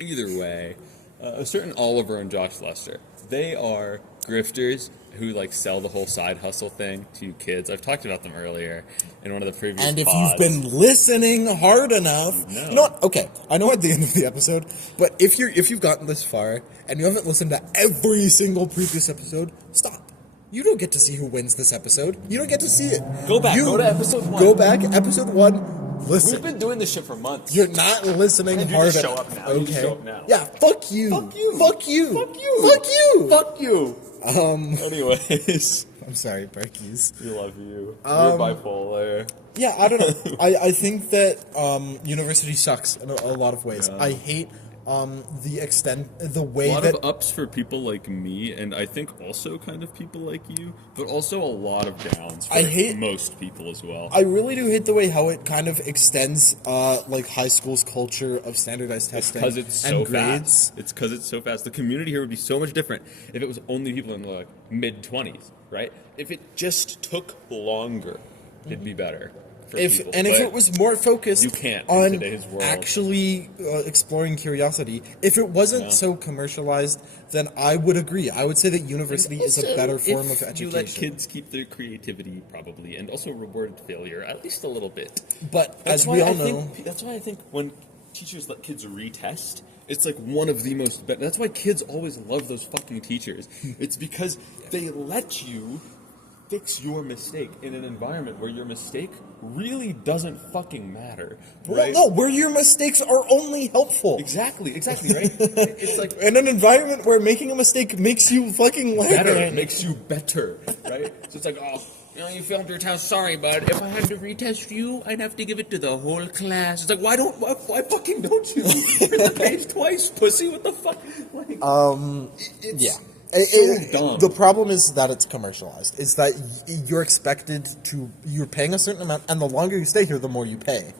Either way, a certain Oliver and Josh Lester. They are grifters who like sell the whole side hustle thing to kids. I've talked about them earlier in one of the previous And if pods. you've been listening hard enough, You know. not okay. I know at the end of the episode, but if you've gotten this far and you haven't listened to every single previous episode, stop. You don't get to see who wins this episode. You don't get to see it. Go back. Go to episode 1. Go back, episode 1. Listen. We've been doing this shit for months. You're not listening And you hard just show enough. up now. You Okay. just show up now. Yeah. Fuck you. Fuck you. Fuck you. Fuck you. Fuck you. Fuck you. Anyways, I'm sorry, Parkies. We love you. You're bipolar. Yeah, I don't know. I think that university sucks in a lot of ways. I hate the way A lot that of ups for people like me, and I think also kind of people like you, but also a lot of downs for most people as well. I really do hate the way how it kind of extends like high school's culture of standardized testing Because it's so and grades. fast. It's because it's so fast. The community here would be so much different if it was only people in the like, mid-20s, right? If it just took longer, it'd be better. If people. it was more focused You can't in on today's world. actually exploring curiosity, if it wasn't so commercialized, then I would agree. I would say that university is a better form of education. You let kids keep their creativity, probably, and also rewarded failure at least a little bit. But as we all know, that's why I think when teachers let kids retest, it's like one of the most. That's why kids always love those fucking teachers. It's because they let you fix your mistake in an environment where your mistake really doesn't fucking matter. Right? well, no, where your mistakes are only helpful. Exactly, right? It's like In an environment where making a mistake makes you fucking better. learn. It makes you better, right? So it's like, oh, you failed your test. Sorry, bud. If I had to retest you, I'd have to give it to the whole class. It's like, why fucking don't you? You're the page twice, pussy. What the fuck? Like, Yeah. dumb. The problem is that it's commercialized. Is that you're expected to, you're paying a certain amount, and the longer you stay here, the more you pay,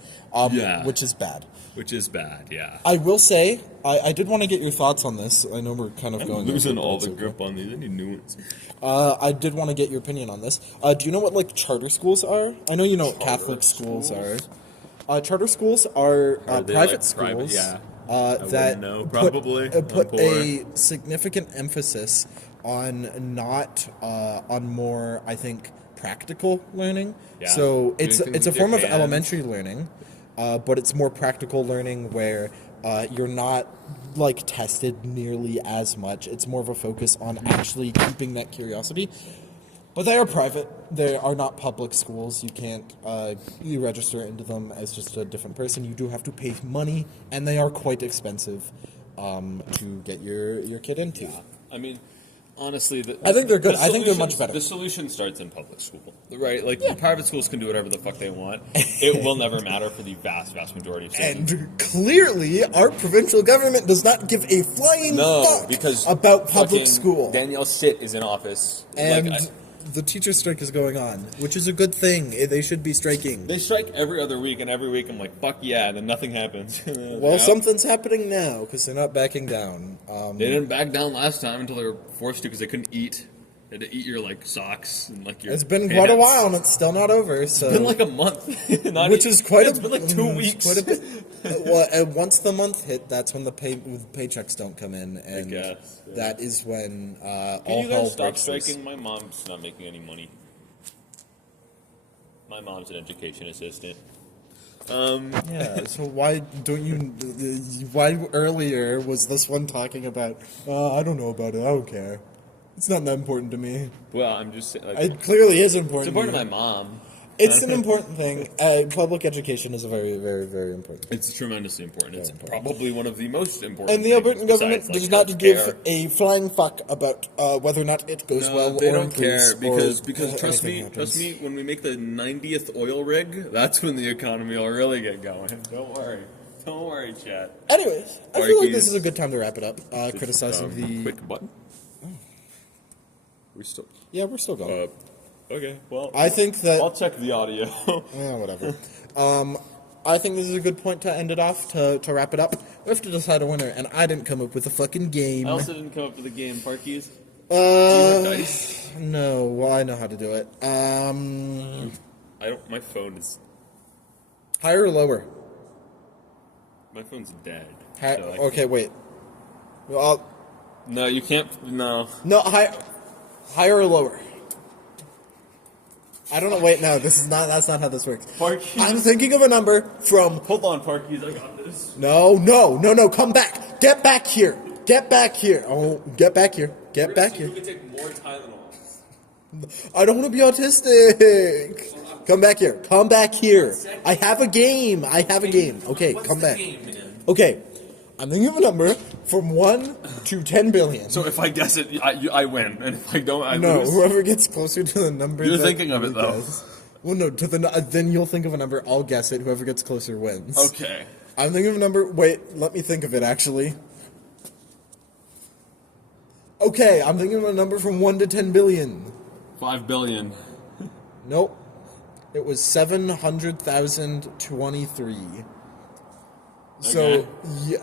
which is bad. Which is bad, yeah. I will say, I did want to get your thoughts on this. I know we're kind of going losing over, all but the it's grip on these. I need new ones. I did want to get your opinion on this. Do you know what like charter schools are? I know you know what Catholic schools are. Charter schools are they, private like, schools. private? Yeah. That know, probably. put I'm a significant emphasis on not on more, I think, practical learning. Yeah. So Doing it's things a with your form of hands. elementary learning, but it's more practical learning where you're not like tested nearly as much. It's more of a focus on actually keeping that curiosity. But they are private. They are not public schools. You can't you register into them as just a different person. You do have to pay money, and they are quite expensive to get your kid into. Yeah. I mean, honestly, I think they're good. the I think they're solution- much better. The solution starts in public school, right? Like, the private schools can do whatever the fuck they want. It will never matter for the vast, vast majority of students. And clearly, our provincial government does not give a flying fuck because about public fucking school. Danielle Shit is in office. And Like, the teacher strike is going on, which is a good thing. They should be striking. they strike every other week, and every week I'm like, fuck yeah, and then nothing happens. Well, something's happening now because they're not backing down. They didn't back down last time until they were forced to because they couldn't eat. They had to eat your like socks and like your. It's been pants. quite a while, and it's still not over. So It's been like a month, which is quite. It's been like 2 weeks. Quite a bit. Well, and once the month hit, that's when the paychecks don't come in, and guess, yeah. that is when Can all you hell guys stop breaks loose. striking? My mom's not making any money. My mom's an education assistant. Yeah. So why don't you? Why earlier was this one talking about? I don't know about it. I don't care. It's not that important to me. Well, I'm just saying, like, It clearly is it's important. important to to my you. mom. It's an important thing. Public education is a very, very, very important thing. It's tremendously important. It's probably one of the most important. And the things Albertan government besides, does like, not give healthcare. a flying fuck about whether or not it goes well They or don't care improves because or trust anything me, happens. when we make the 90th oil rig, that's when the economy will really get going. Don't worry, chat. Anyways, I feel like Parkies. this is a good time to wrap it up. Criticizing the. quick button. We still Yeah, we're still going. okay. Well, I think that. I'll check the audio. Yeah, whatever. I think this is a good point to end it off, to wrap it up. We have to decide a winner, and I didn't come up with a fucking game. I also didn't come up with a game, Parkies. Do you have dice? No, well, I know how to do it. I don't. My phone is. Higher or lower? My phone's dead. Hi- so I okay, wait. Well, No, you can't. No. no, high. Higher or lower? I don't know. Wait, no. That's not how this works. Parky. I'm thinking of a number from. Hold on, Parkies. I got this. No. Come back. Get back here. Get back here. Oh, get back here. Get back here. You can take more Tylenol. I don't want to be autistic. Come back here. Come back here. I have a game. Okay, come back. Okay, I'm thinking of a number from 1 to 10 billion. So if I guess it, I win, and if I don't, I No, lose. whoever gets closer to the number. You're that thinking of it, you though. guess. Well, no, then you'll think of a number. I'll guess it. Whoever gets closer wins. Okay. I'm thinking of a number. Wait, let me think of it. Actually. Okay, I'm thinking of a number from 1 to 10 billion. 5 billion. Nope. It was 700,023. So, Okay.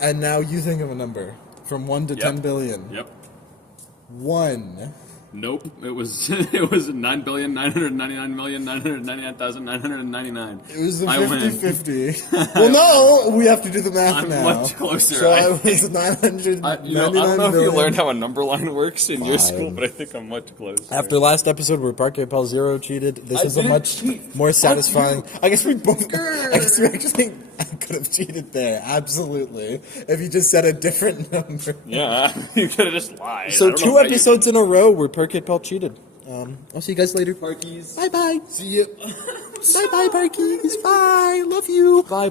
and now you think of a number from 1 to 10 billion. Yep. 1. Nope. It was 9,999,999,999. It was the I win. 50-50. Well, no, we have to do the math I'm now. much closer, So I I was think. 999 I don't know if you billion. learned how a number line works in your Fine. school, but I think I'm much closer. After last episode where Parkade Pal 0 cheated, this I is a didn't much cheat. more Fuck satisfying. you. I guess we both. I guess we actually could have cheated there. Absolutely, if you just said a different number. Yeah, you could have just lied. So 2 episodes in a row where Parkade Pal cheated. I'll see you guys later. Parkies. Bye bye. See you. Bye bye, Parkies. Bye. Love you. Bye.